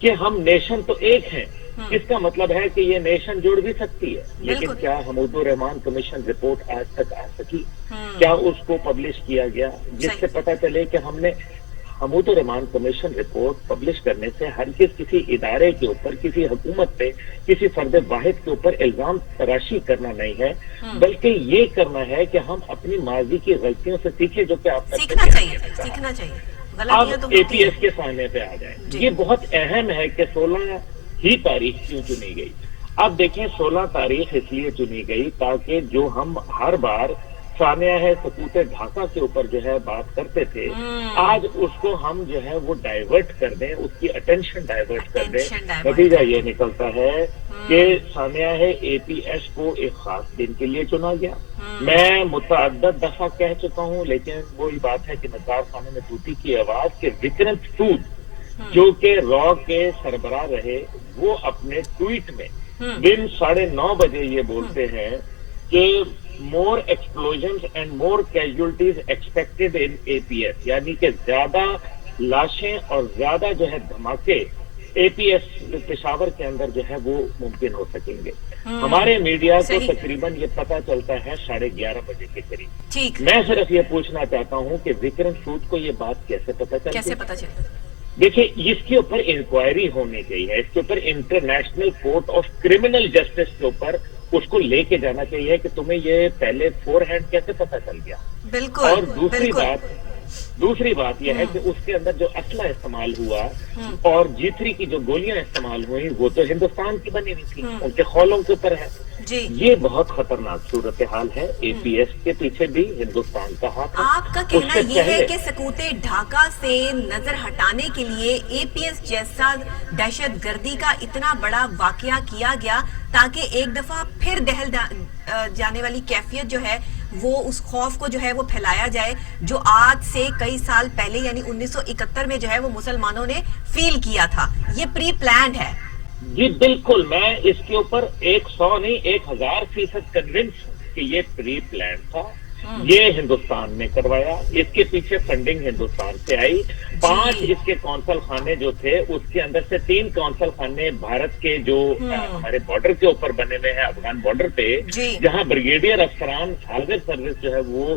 کہ ہم نیشن تو ایک ہیں، اس کا مطلب ہے کہ یہ نیشن جڑ بھی سکتی ہے. لیکن کیا حمود الرحمان کمیشن رپورٹ آج تک آ سکی؟ کیا اس کو پبلش کیا گیا جس سے پتہ چلے کہ ہم نے حمود الرحمان کمیشن رپورٹ پبلش کرنے سے ہرگز کسی ادارے کے اوپر، کسی حکومت پہ، کسی فرد واحد کے اوپر الزام تراشی کرنا نہیں ہے، بلکہ یہ کرنا ہے کہ ہم اپنی ماضی کی غلطیوں سے سیکھیں جو کہ آپ سیکھنا چاہیے. اب اے پی ایس کے سامنے پہ آ جائیں. یہ بہت اہم ہے کہ 16 ہی تاریخ کیوں چنی گئی. اب دیکھیں 16 تاریخ اس لیے چنی گئی تاکہ جو ہم ہر بار سانحہ ہے سکوت ڈھاکہ کے اوپر جو ہے بات کرتے تھے، آج اس کو ہم جو ہے وہ ڈائیورٹ کر دیں، اس کی اٹینشن ڈائیورٹ کر دیں. نتیجہ یہ نکلتا ہے کہ سانحہ ہے اے پی ایس کو ایک خاص دن کے لیے چنا گیا. میں متعدد دفعہ کہہ چکا ہوں، لیکن وہی بات ہے کہ نثار خانے میں طوطی کی آواز کہ وکرم سود جو کہ را کے سربراہ رہے، وہ اپنے ٹویٹ میں دن 9:30 بجے یہ بولتے ہیں کہ more explosions and more casualties expected in A P S, یعنی کہ زیادہ لاشیں اور زیادہ جو ہے دھماکے اے پی ایس پشاور کے اندر جو ہے وہ ممکن ہو سکیں گے. ہمارے میڈیا کو تقریباً یہ پتہ چلتا ہے 11:30 بجے کے قریب. میں صرف یہ پوچھنا چاہتا ہوں کہ وکرم سود کو یہ بات کیسے پتہ چلتی؟ دیکھیں اس کے اوپر انکوائری ہونی چاہیے، اس کے اوپر international court of criminal justice کے اوپر اس کو لے کے جانا چاہیے کہ تمہیں یہ پہلے فور ہینڈ کیسے پتہ چل گیا. اور دوسری بات یہ ہے کہ اس کے اندر جو اسلحہ استعمال ہوا اور G3 کی جو گولیاں استعمال ہوئی وہ تو ہندوستان کی بنی ہوئی تھی، ان کے خولوں کے اوپر ہے. یہ بہت خطرناک صورتحال ہے. اے پی ایس کے پیچھے بھی ہندوستان کا ہاتھ ہے. آپ کا کہنا یہ ہے کہ سکوت ڈھاکہ سے نظر ہٹانے کے لیے اے پی ایس جیسا دہشت گردی کا اتنا بڑا واقعہ کیا گیا تاکہ ایک دفعہ پھر دہل جانے والی کیفیت جو ہے وہ اس خوف کو جو ہے وہ پھیلایا جائے جو آج سے کئی سال پہلے یعنی 1971 میں جو ہے وہ مسلمانوں نے فیل کیا تھا. یہ پری پلانڈ ہے. جی بالکل، میں اس کے اوپر 100 نہیں 1000% کنونس ہوں کہ یہ پری پلان تھا. یہ ہندوستان نے کروایا، اس کے پیچھے فنڈنگ ہندوستان سے آئی. 5 اس کے کونسل خانے جو تھے اس کے اندر سے 3 کونسل خانے بھارت کے جو ہمارے بارڈر کے اوپر بنے ہوئے ہیں، افغان بارڈر پہ، جہاں بریگیڈیئر افسران حاضر سروس جو ہے وہ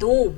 2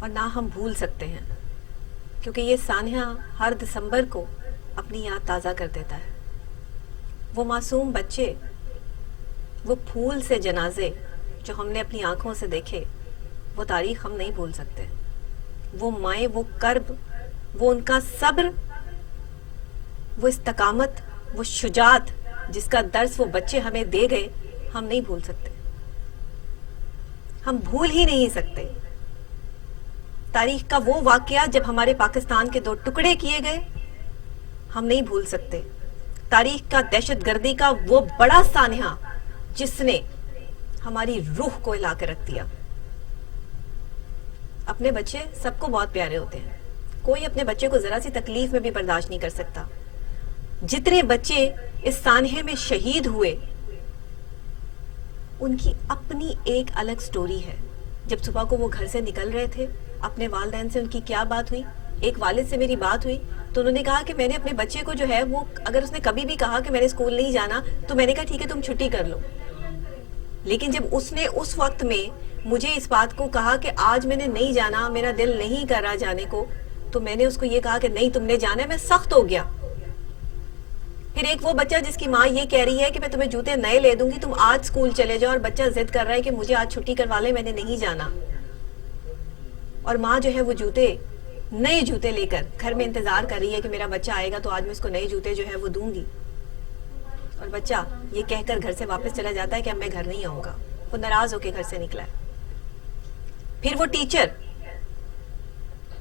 اور نہ ہم بھول سکتے ہیں، کیونکہ یہ سانحہ ہر دسمبر کو اپنی یاد تازہ کر دیتا ہے۔ وہ معصوم بچے، وہ پھول سے جنازے جو ہم نے اپنی آنکھوں سے دیکھے، وہ تاریخ ہم نہیں بھول سکتے۔ وہ مائیں، وہ کرب، وہ ان کا صبر، وہ استقامت، وہ شجاعت جس کا درس وہ بچے ہمیں دے گئے، ہم نہیں بھول سکتے، ہم بھول ہی نہیں سکتے۔ تاریخ کا وہ واقعہ جب ہمارے پاکستان کے 2 ٹکڑے کیے گئے، ہم نہیں بھول سکتے۔ تاریخ کا دہشت گردی کا وہ بڑا سانحہ جس نے ہماری روح کو ہلا کے رکھ دیا۔ اپنے بچے سب کو بہت پیارے ہوتے ہیں، کوئی اپنے بچے کو ذرا سی تکلیف میں بھی برداشت نہیں کر سکتا۔ جتنے بچے اس سانحے میں شہید ہوئے، ان کی اپنی ایک الگ سٹوری ہے۔ جب صبح کو وہ گھر سے نکل رہے تھے، اپنے والدین سے ان کی کیا بات ہوئی؟ ایک والد سے میری بات ہوئی تو انہوں نے کہا کہ میں نے اپنے بچے کو جو ہے وہ، اگر اس نے کبھی بھی کہا کہ میں نے اسکول نہیں جانا تو میں نے کہا ٹھیک ہے تم چھٹی کر لو، لیکن جب اس نے اس وقت میں مجھے اس بات کو کہا کہ آج میں نے نہیں جانا، میرا دل نہیں کر رہا جانے کو، تو میں نے اس کو یہ کہا کہ نہیں تم نے جانا ہے، میں سخت ہو گیا۔ پھر ایک وہ بچہ جس کی ماں یہ کہہ رہی ہے کہ میں تمہیں جوتے نئے لے دوں گی، تم آج اسکول چلے جاؤ، اور بچہ ضد کر رہا ہے کہ مجھے آج چھٹی کروا لے، میں نے نہیں جانا، اور ماں جو ہے وہ نئے جوتے لے کر گھر میں انتظار کر رہی ہے کہ میرا بچہ آئے گا تو آج میں اس کو نئے جوتے جو ہے وہ دوں گی، اور بچہ یہ کہہ کر گھر سے واپس چلا جاتا ہے کہ اب میں گھر نہیں آؤں گا۔ وہ ناراض ہو کے گھر سے نکلا ہے۔ پھر وہ ٹیچر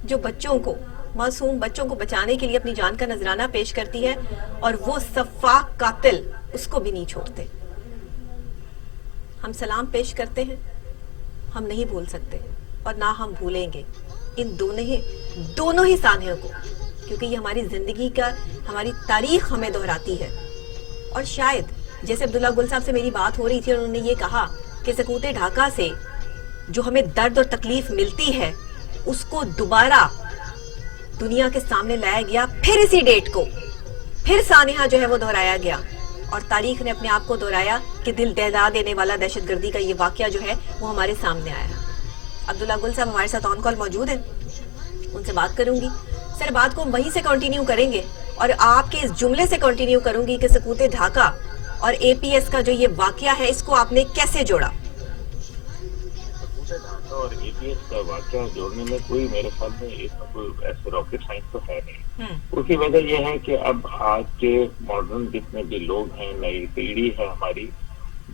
جو معصوم بچوں کو بچانے کے لیے اپنی جان کا نذرانہ پیش کرتی ہے، اور وہ سفاک قاتل اس کو بھی نہیں چھوڑتے۔ ہم سلام پیش کرتے ہیں، ہم نہیں بھول سکتے اور نہ ہم بھولیں گے ان دونوں ہی سانحوں کو، کیونکہ یہ ہماری زندگی کا، ہماری تاریخ ہمیں دہراتی ہے۔ اور شاید جیسے عبداللہ گل صاحب سے میری بات ہو رہی تھی اور انہوں نے یہ کہا کہ سقوط ڈھاکہ سے جو ہمیں درد اور تکلیف ملتی ہے، اس کو دوبارہ دنیا کے سامنے لایا گیا، پھر اسی ڈیٹ کو پھر سانحہ جو ہے وہ دہرایا گیا، اور تاریخ نے اپنے آپ کو دہرایا کہ دل دہلا دینے والا دہشت گردی کا یہ واقعہ جو ہے وہ ہمارے سامنے آیا۔ عبداللہ گل صاحب ہمارے ساتھ آن کال موجود ہیں، ان سے بات کروں گی۔ سر بات کو وہیں سے کنٹینیو کریں گے، اور آپ کے اس جملے سے کنٹینیو کروں گی کہ سقوط ڈھاکہ اور اے پی ایس کا جو یہ واقعہ ہے، اس کو آپ نے کیسے جوڑا؟ اور اے پی ایس کا واقعہ جوڑنے میں کوئی میرے خیال میں اس میں کوئی ایسے راکٹ سائنس تو ہے نہیں۔ اس کی وجہ یہ ہے کہ اب آج کے ماڈرن جتنے بھی لوگ ہیں، نئی پیڑھی ہے ہماری،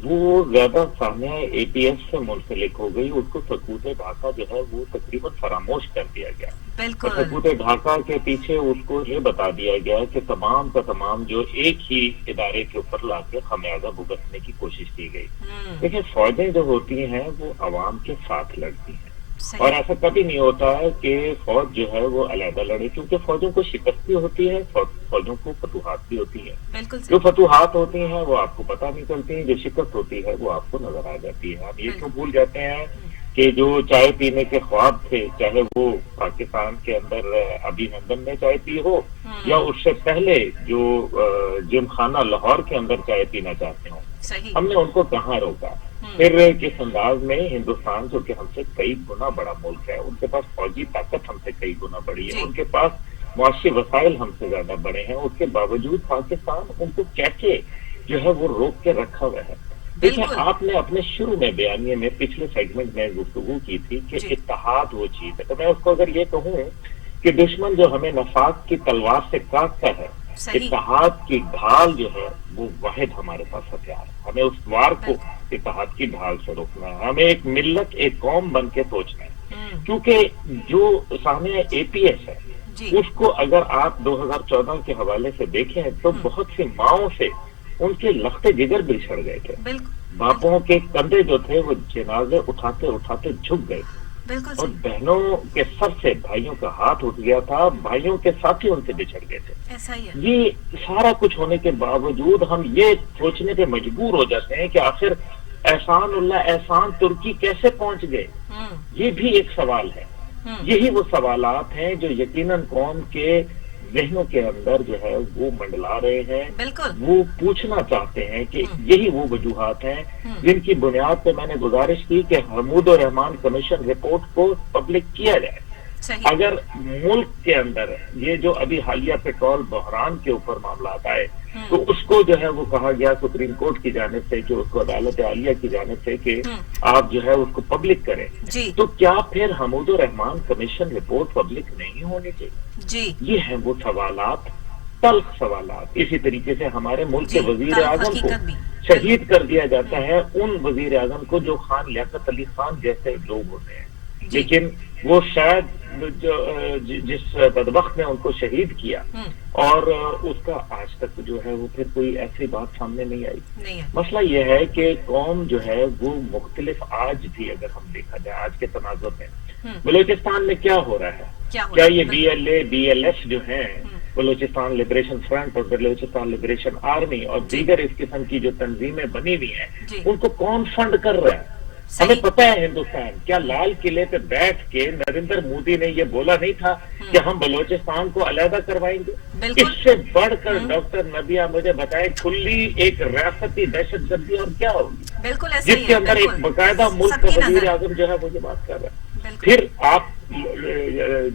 وہ زیادہ سانحہ اے پی ایس سے منسلک ہو گئی، اس کو سقوط ڈھاکہ جو ہے وہ تقریباً فراموش کر دیا گیا۔ بالکل۔ سقوط ڈھاکہ کے پیچھے اس کو یہ بتا دیا گیا کہ تمام کا تمام جو ایک ہی ادارے کے اوپر لا کے خمیازہ بھگتنے کی کوشش کی گئی۔ دیکھیں فوجیں جو ہوتی ہیں وہ عوام کے ساتھ لڑتی ہیں، اور ایسا کبھی نہیں ہوتا ہے کہ فوج جو ہے وہ علیحدہ لڑے، کیونکہ فوجوں کو شکست بھی ہوتی ہے، فوجوں کو فتوحات بھی ہوتی ہے۔ جو فتوحات ہوتی ہیں وہ آپ کو پتہ نہیں چلتی، جو شکست ہوتی ہے وہ آپ کو نظر آ جاتی ہے۔ ہم یہ کیوں بھول جاتے ہیں کہ جو چائے پینے کے خواب تھے، چاہے وہ پاکستان کے اندر ابھی نندن میں چائے پی ہو، یا اس سے پہلے جو جم خانہ لاہور کے اندر چائے پینا چاہتے ہوں، ہم نے ان کو کہاں روکا؟ پھر کس انداز میں ہندوستان جو کہ ہم سے کئی گنا بڑا ملک ہے، ان کے پاس فوجی طاقت ہم سے کئی گنا بڑی ہے، ان کے پاس معاشی وسائل ہم سے زیادہ بڑے ہیں، اس کے باوجود پاکستان ان کو کیسے جو ہے وہ روک کے رکھا ہوا ہے۔ دیکھیں آپ نے اپنے شروع میں بیانیے میں پچھلے سیگمنٹ میں گفتگو کی تھی کہ اتحاد وہ چیز ہے، تو میں اس کو اگر یہ کہوں کہ دشمن جو ہمیں نفاق کی تلوار سے کاٹتا ہے، اتحاد کی ڈھال جو ہے وہ واحد ہمارے پاس ہتھیار ہے۔ ہمیں اس وار کو اتحاد کی ڈھال سے روکنا ہے، ہمیں ایک ملت، ایک قوم بن کے سوچنا ہے، کیونکہ جو سامنے اے پی ایس ہے اس کو اگر آپ 2014 کے حوالے سے دیکھیں تو بہت سی ماؤں سے ان کے لختے جگر بچھڑ گئے تھے، باپوں کے کندھے جو تھے وہ جنازے اٹھاتے اٹھاتے جھک گئے، اور بہنوں کے سر سے بھائیوں کا ہاتھ اٹھ گیا تھا، بھائیوں کے ساتھی ان سے بچھڑ گئے تھے۔ یہ سارا کچھ ہونے کے باوجود ہم یہ سوچنے پہ مجبور ہو جاتے ہیں کہ آخر احسان اللہ احسان ترکی کیسے پہنچ گئے؟ یہ بھی ایک سوال ہے۔ یہی وہ سوالات ہیں جو یقیناً قوم کے ذہنوں کے اندر جو ہے وہ منڈلا رہے ہیں. بالکل. وہ پوچھنا چاہتے ہیں کہ یہی وہ وجوہات ہیں جن کی بنیاد پہ میں نے گزارش کی کہ حمود الرحمان کمیشن رپورٹ کو پبلک کیا جائے. اگر ملک کے اندر یہ جو ابھی حالیہ پیٹرول بحران کے اوپر معاملات آئے تو اس کو جو ہے وہ کہا گیا سپریم کورٹ کی جانب سے، جو اس کو عدالت عالیہ کی جانب سے کہ آپ جو ہے اس کو پبلک کریں، تو کیا پھر حمود الرحمان کمیشن رپورٹ پبلک نہیں ہونی چاہیے؟ یہ ہیں وہ سوالات، تلخ سوالات. اسی طریقے سے ہمارے ملک کے وزیر اعظم کو شہید کر دیا جاتا ہے، ان وزیر اعظم کو جو خان لیاقت علی خان جیسے لوگ ہوتے ہیں. لیکن وہ شاید جس بدبخت نے ان کو شہید کیا اور اس کا آج تک جو ہے وہ پھر کوئی ایسی بات سامنے نہیں آئی. مسئلہ یہ ہے کہ قوم جو ہے وہ مختلف آج بھی اگر ہم دیکھا جائے آج کے تناظر میں بلوچستان میں کیا ہو رہا ہے، کیا یہ BLA BLS جو ہیں بلوچستان لبریشن فرنٹ اور بلوچستان لبریشن آرمی اور دیگر اس قسم کی جو تنظیمیں بنی ہوئی ہیں ان کو کون فنڈ کر رہا ہے؟ ہمیں پتہ ہے ہندوستان کیا لال قلعے پہ بیٹھ کے نریندر مودی نے یہ بولا نہیں تھا کہ ہم بلوچستان کو علیحدہ کروائیں گے؟ اس سے بڑھ کر ڈاکٹر نبیہ مجھے بتائے کھلی ایک ریاستی دہشت گردی اور کیا ہوگی جس کے اندر ایک باقاعدہ ملک کا وزیر اعظم جو ہے وہ یہ بات کر رہا ہے. پھر آپ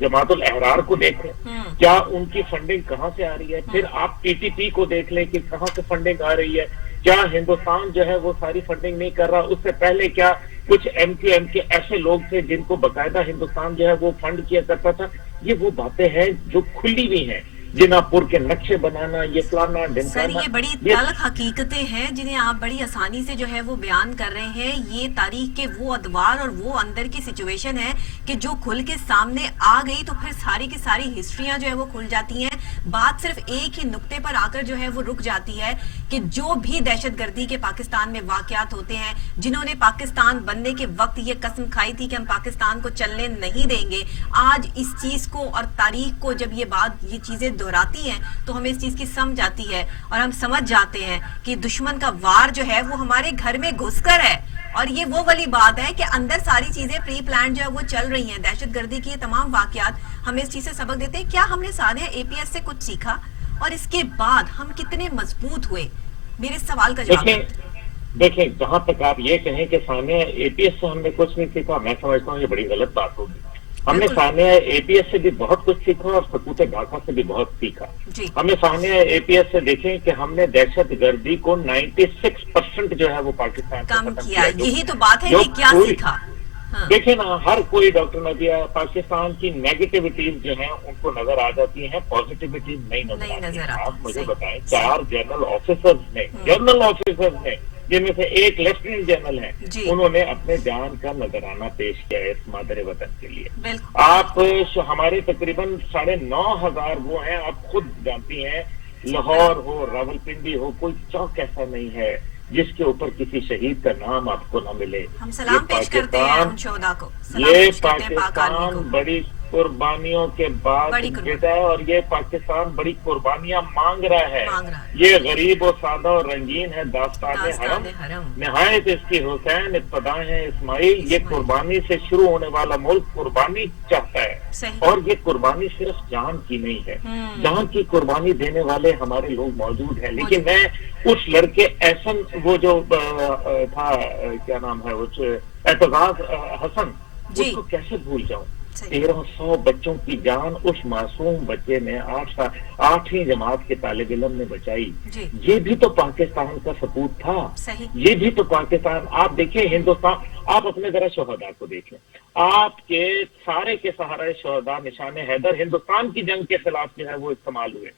جماعت الاحرار کو دیکھیں، کیا ان کی فنڈنگ کہاں سے آ رہی ہے؟ پھر آپ TTP کو دیکھ لیں کہ کہاں سے فنڈنگ آ رہی ہے. کیا ہندوستان جو ہے وہ ساری فنڈنگ نہیں کر رہا؟ اس سے پہلے کیا کچھ MQM کے ایسے لوگ تھے جن کو باقاعدہ ہندوستان جو ہے وہ فنڈ کیا کرتا تھا؟ یہ وہ باتیں ہیں جو کھلی ہوئی ہیں. جنا پور کے نقشے بنانا، یہ فلانا ڈمکانا، سر یہ بڑی تلخ حقیقتیں ہیں جنہیں آپ بڑی آسانی سے جو ہے وہ بیان کر رہے ہیں. یہ تاریخ کے وہ ادوار اور وہ اندر کی سچویشن ہے کہ جو کھل کے سامنے آ گئی تو پھر ساری کی ساری ہسٹریاں جو ہے وہ کھل جاتی ہیں. بات صرف ایک ہی نقطے پر آ کر جو ہے وہ رک جاتی ہے کہ جو بھی دہشت گردی کے پاکستان میں واقعات ہوتے ہیں، جنہوں نے پاکستان بننے کے وقت یہ قسم کھائی تھی کہ ہم پاکستان کو چلنے نہیں دیں گے، آج اس چیز کو اور تاریخ کو جب یہ چیزیں دہراتی ہیں تو ہمیں اس چیز کی سمجھ آتی ہے اور ہم سمجھ جاتے ہیں کہ دشمن کا وار جو ہے وہ ہمارے گھر میں گھس کر ہے. اور یہ وہ والی بات ہے کہ اندر ساری چیزیں پری پلان جو ہے وہ چل رہی ہیں. دہشت گردی کی یہ تمام واقعات ہمیں اس چیز سے سبق دیتے ہیں. کیا ہم نے سارے APS سے کچھ سیکھا اور اس کے بعد ہم کتنے مضبوط ہوئے؟ میرے سوال کا جواب دیکھیں جہاں تک آپ یہ کہیں کہ ثانیہ APS سے ہم نے کچھ نہیں سیکھا، میں سمجھتا ہوں یہ بڑی غلط بات ہوگی. ہم نے ثانیہ APS سے بھی بہت کچھ سیکھا اور سکوت ڈھاکہ سے بھی بہت سیکھا. ہم نے ثانیہ APS سے دیکھیں کہ ہم نے دہشت گردی کو 96% جو ہے وہ پاکستان کم کیا. یہی تو بات ہے کہ کیا سیکھا. دیکھیں نا ہر کوئی ڈاکٹر نبیہ پاکستان کی نیگیٹیوٹیز جو ہیں ان کو نظر آ جاتی ہیں، پازیٹیوٹیز نہیں نظر آتی. آپ مجھے بتائیں 4 جنرل آفیسرز نے جن میں سے ایک لیفٹیننٹ جنرل ہیں، انہوں نے اپنے جان کا نذرانہ پیش کیا ہے اس مادر وطن کے لیے. آپ ہمارے تقریباً 9,500 وہ ہیں، آپ خود جانتی ہیں لاہور ہو راولپنڈی ہو کوئی چوک ایسا نہیں ہے جس کے اوپر کسی شہید کا نام آپ کو نہ ملے. ہم سلام پیش کرتے ہیں ان شہداء کو. یہ پاکستان بڑی قربانیوں کے بعد جیتا ہے اور یہ پاکستان بڑی قربانیاں مانگ رہا ہے. یہ غریب و سادہ اور رنگین ہے داستان حرم، نہایت اس کی حسین ابتدا ہے اسماعیل. یہ قربانی سے شروع ہونے والا ملک قربانی چاہتا ہے اور یہ قربانی صرف جان کی نہیں ہے، جان کی قربانی دینے والے ہمارے لوگ موجود ہیں. لیکن میں اس لڑکے احسن وہ جو تھا کیا نام ہے وہ اعتزاز حسن، اس کو کیسے بھول جاؤں. 1300 بچوں کی جان اس معصوم بچے نے 8ویں جماعت کے طالب علم نے بچائی. یہ بھی تو پاکستان کا سپوت تھا. یہ بھی تو پاکستان. آپ دیکھیں ہندوستان، آپ اپنے ذرا شہداء کو دیکھیں. آپ کے سارے کے سہارے شہداء نشان حیدر ہندوستان کی جنگ کے خلاف جو ہے وہ استعمال ہوئے.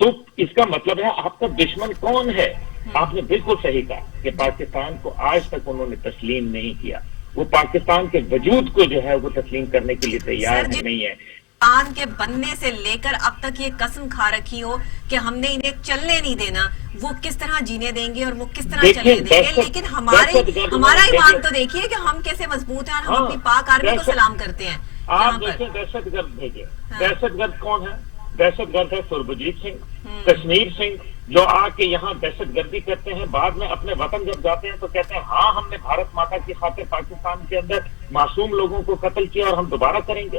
تو اس کا مطلب ہے آپ کا دشمن کون ہے؟ آپ نے بالکل صحیح کہا کہ پاکستان کو آج تک انہوں نے تسلیم نہیں کیا. وہ پاکستان کے وجود کو جو ہے وہ تسلیم کرنے کے لیے تیار نہیں ہے. پاکستان کے بننے سے لے کر اب تک یہ قسم کھا رکھی ہو کہ ہم نے انہیں چلنے نہیں دینا، وہ کس طرح جینے دیں گے اور وہ کس طرح چلنے دیں گے. لیکن ہمارا ایمان تو دیکھیے کہ ہم کیسے مضبوط ہیں اور ہم اپنی پاک آرمی کو سلام کرتے ہیں. آپ دیکھیں دہشت گرد بھیجے. دہشت گرد کون ہے؟ دہشت گرد ہے سربجیت سنگھ، کشمیر سنگھ، جو آ کے یہاں دہشت گردی کرتے ہیں، بعد میں اپنے وطن جب جاتے ہیں تو کہتے ہیں ہاں ہم نے بھارت ماتا کی خاطر پاکستان کے اندر معصوم لوگوں کو قتل کیا اور ہم دوبارہ کریں گے.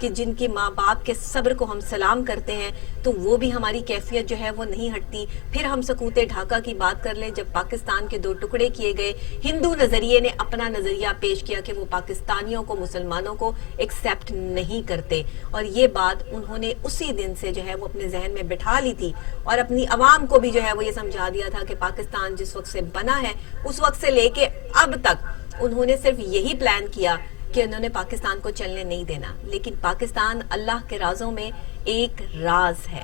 کہ جن کے ماں باپ کے صبر کو ہم سلام کرتے ہیں تو وہ بھی ہماری کیفیت جو ہے وہ نہیں ہٹتی. پھر ہم سکوت ڈھاکہ کی بات کر لیں, جب پاکستان کے 2 ٹکڑے کیے گئے, ہندو نظریے نے اپنا نظریہ پیش کیا کہ وہ پاکستانیوں کو, مسلمانوں کو ایکسیپٹ نہیں کرتے, اور یہ بات انہوں نے اسی دن سے جو ہے وہ اپنے ذہن میں بٹھا لی تھی, اور اپنی عوام کو بھی جو ہے وہ یہ سمجھا دیا تھا کہ پاکستان جس وقت سے بنا ہے اس وقت سے لے کے اب تک انہوں نے صرف یہی پلان کیا کہ انہوں نے پاکستان کو چلنے نہیں دینا. لیکن پاکستان اللہ کے رازوں میں ایک راز ہے,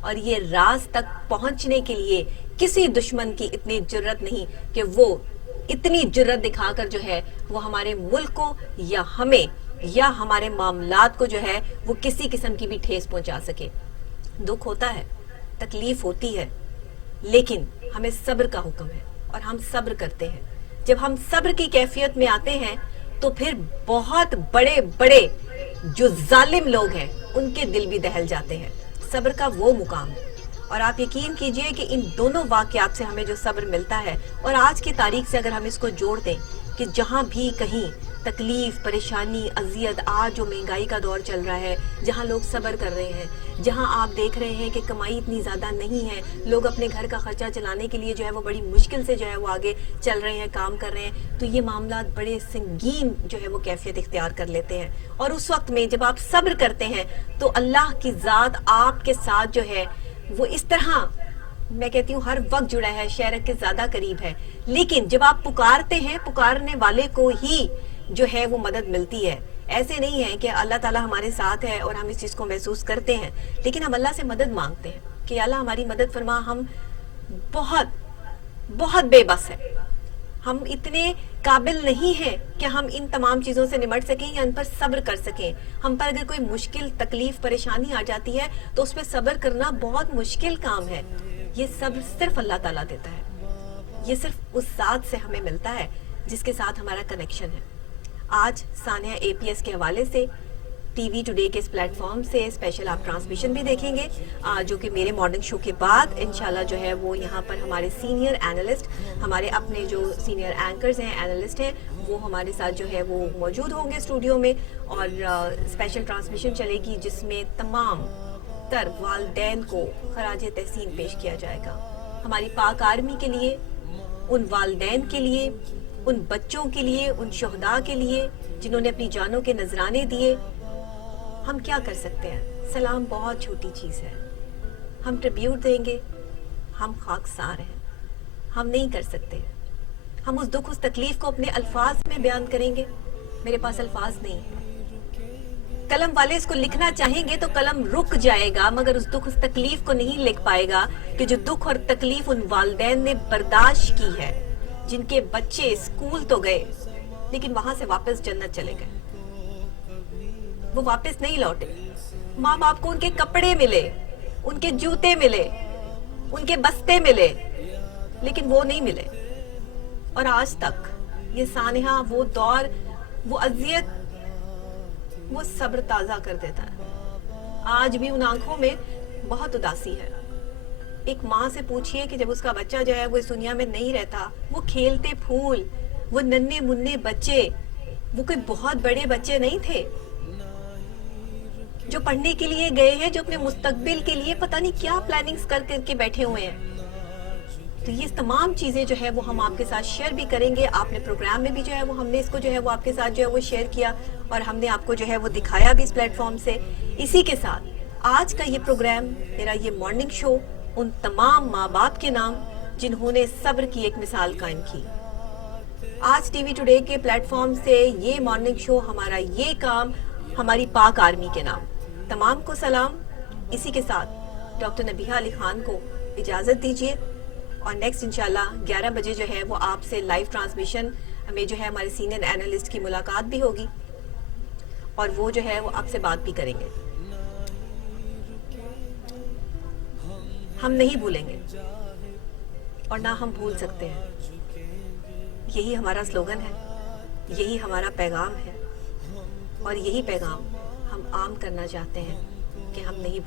اور یہ راز تک پہنچنے کے لیے کسی دشمن کی اتنی جرت نہیں کہ وہ اتنی جرت دکھا کر جو ہے وہ ہمارے ملک کو یا ہمیں یا ہمارے معاملات کو جو ہے وہ کسی قسم کی بھی ٹھیس پہنچا سکے. دکھ ہوتا ہے, تکلیف ہوتی ہے, لیکن ہمیں صبر کا حکم ہے اور ہم صبر کرتے ہیں. جب ہم صبر کی کیفیت میں آتے ہیں تو پھر بہت بڑے بڑے جو ظالم لوگ ہیں ان کے دل بھی دہل جاتے ہیں. صبر کا وہ مقام ہے, اور آپ یقین کیجئے کہ ان دونوں واقعات سے ہمیں جو صبر ملتا ہے, اور آج کی تاریخ سے اگر ہم اس کو جوڑ دیں کہ جہاں بھی کہیں تکلیف, پریشانی, اذیت, آج جو مہنگائی کا دور چل رہا ہے, جہاں لوگ صبر کر رہے ہیں, جہاں آپ دیکھ رہے ہیں کہ کمائی اتنی زیادہ نہیں ہے, لوگ اپنے گھر کا خرچہ چلانے کے لیے جو ہے وہ بڑی مشکل سے جو ہے وہ آگے چل رہے ہیں, کام کر رہے ہیں, تو یہ معاملات بڑے سنگین جو ہے وہ کیفیت اختیار کر لیتے ہیں. اور اس وقت میں جب آپ صبر کرتے ہیں تو اللہ کی ذات آپ کے ساتھ جو ہے وہ اس طرح, میں کہتی ہوں ہر وقت جڑا ہے, شہرت کے زیادہ قریب ہے. لیکن جب آپ پکارتے ہیں, پکارنے والے کو ہی جو ہے وہ مدد ملتی ہے. ایسے نہیں ہے کہ اللہ تعالیٰ ہمارے ساتھ ہے اور ہم اس چیز کو محسوس کرتے ہیں, لیکن ہم اللہ سے مدد مانگتے ہیں کہ اللہ ہماری مدد فرما, ہم بہت بہت بے بس ہیں, ہم اتنے قابل نہیں ہیں کہ ہم ان تمام چیزوں سے نمٹ سکیں یا ان پر صبر کر سکیں. ہم پر اگر کوئی مشکل, تکلیف, پریشانی آ جاتی ہے تو اس پہ صبر کرنا بہت مشکل کام ہے. یہ صبر صرف اللہ تعالیٰ دیتا ہے, یہ صرف اس ذات سے ہمیں ملتا ہے جس کے ساتھ ہمارا کنیکشن ہے. آج سانیہ APS کے حوالے سے ٹی وی ٹوڈے کے اس پلیٹ فارم سے اسپیشل آپ ٹرانسمیشن بھی دیکھیں گے, جو کہ میرے مارننگ شو کے بعد انشاءاللہ جو ہے وہ یہاں پر ہمارے سینئر اینالسٹ, ہمارے اپنے جو سینئر اینکرز ہیں, اینالسٹ ہیں, وہ ہمارے ساتھ جو ہے وہ موجود ہوں گے اسٹوڈیو میں, اور اسپیشل ٹرانسمیشن چلے گی جس میں تمام تر والدین کو خراج تحسین پیش کیا جائے گا. ہماری پاک آرمی کے لیے, ان والدین کے لیے, ان بچوں کے لیے, ان شہداء کے لیے جنہوں نے اپنی جانوں کے نذرانے دیے. ہم کیا کر سکتے ہیں؟ سلام بہت چھوٹی چیز ہے. ہم ٹریبیوٹ دیں گے, ہم خاکسار ہیں, ہم نہیں کر سکتے. ہم اس دکھ, اس تکلیف کو اپنے الفاظ میں بیان کریں گے, میرے پاس الفاظ نہیں ہیں. قلم والے اس کو لکھنا چاہیں گے تو قلم رک جائے گا, مگر اس دکھ, اس تکلیف کو نہیں لکھ پائے گا کہ جو دکھ اور تکلیف ان والدین نے برداشت کی ہے, جن کے بچے اسکول تو گئے لیکن وہاں سے واپس جنت چلے گئے, وہ واپس نہیں لوٹے. ماں باپ کو ان کے کپڑے ملے, ان کے جوتے ملے, ان کے بستے ملے, لیکن وہ نہیں ملے. اور آج تک یہ سانحہ, وہ دور, وہ اذیت, وہ صبر تازہ کر دیتا ہے. آج بھی ان آنکھوں میں بہت اداسی ہے. ایک ماں سے پوچھئے کہ جب اس کا بچہ جو ہے وہ اس دنیا میں نہیں رہتا, وہ کھیلتے پھول, وہ ننھے منھے بچے, وہ کوئی بہت بڑے بچے نہیں تھے, جو پڑھنے کے لیے گئے ہیں, جو اپنے مستقبل کے لیے پتہ نہیں کیا پلاننگز کر کے بیٹھے ہوئے ہیں. تو یہ تمام چیزیں جو ہے وہ ہم آپ کے ساتھ شیئر بھی کریں گے. آپ نے پروگرام میں بھی جو ہے وہ ہم نے اس کو جو ہے وہ آپ کے ساتھ جو ہے وہ شیئر کیا, اور ہم نے آپ کو جو ہے وہ دکھایا بھی اس پلیٹ فارم سے. اسی کے ساتھ آج کا یہ پروگرام, میرا یہ مارننگ شو, ان تمام ماں باپ کے نام جنہوں نے صبر کی ایک مثال قائم کی. آج ٹی وی ٹوڈے کے پلیٹ فارم سے یہ مارننگ شو, ہمارا یہ کام, ہماری پاک آرمی کے نام. تمام کو سلام. اسی کے ساتھ ڈاکٹر نبیہہ علی خان کو اجازت دیجیے, اور نیکسٹ انشاءاللہ 11 بجے جو ہے وہ آپ سے لائیو ٹرانسمیشن میں جو ہے ہمارے سینئر اینالسٹ کی ملاقات بھی ہوگی, اور وہ جو ہے وہ آپ سے بات بھی کریں گے. ہم نہیں بھولیں گے اور نہ ہم بھول سکتے ہیں. یہی ہمارا سلوگن ہے, یہی ہمارا پیغام ہے, اور یہی پیغام ہم عام کرنا چاہتے ہیں کہ ہم نہیں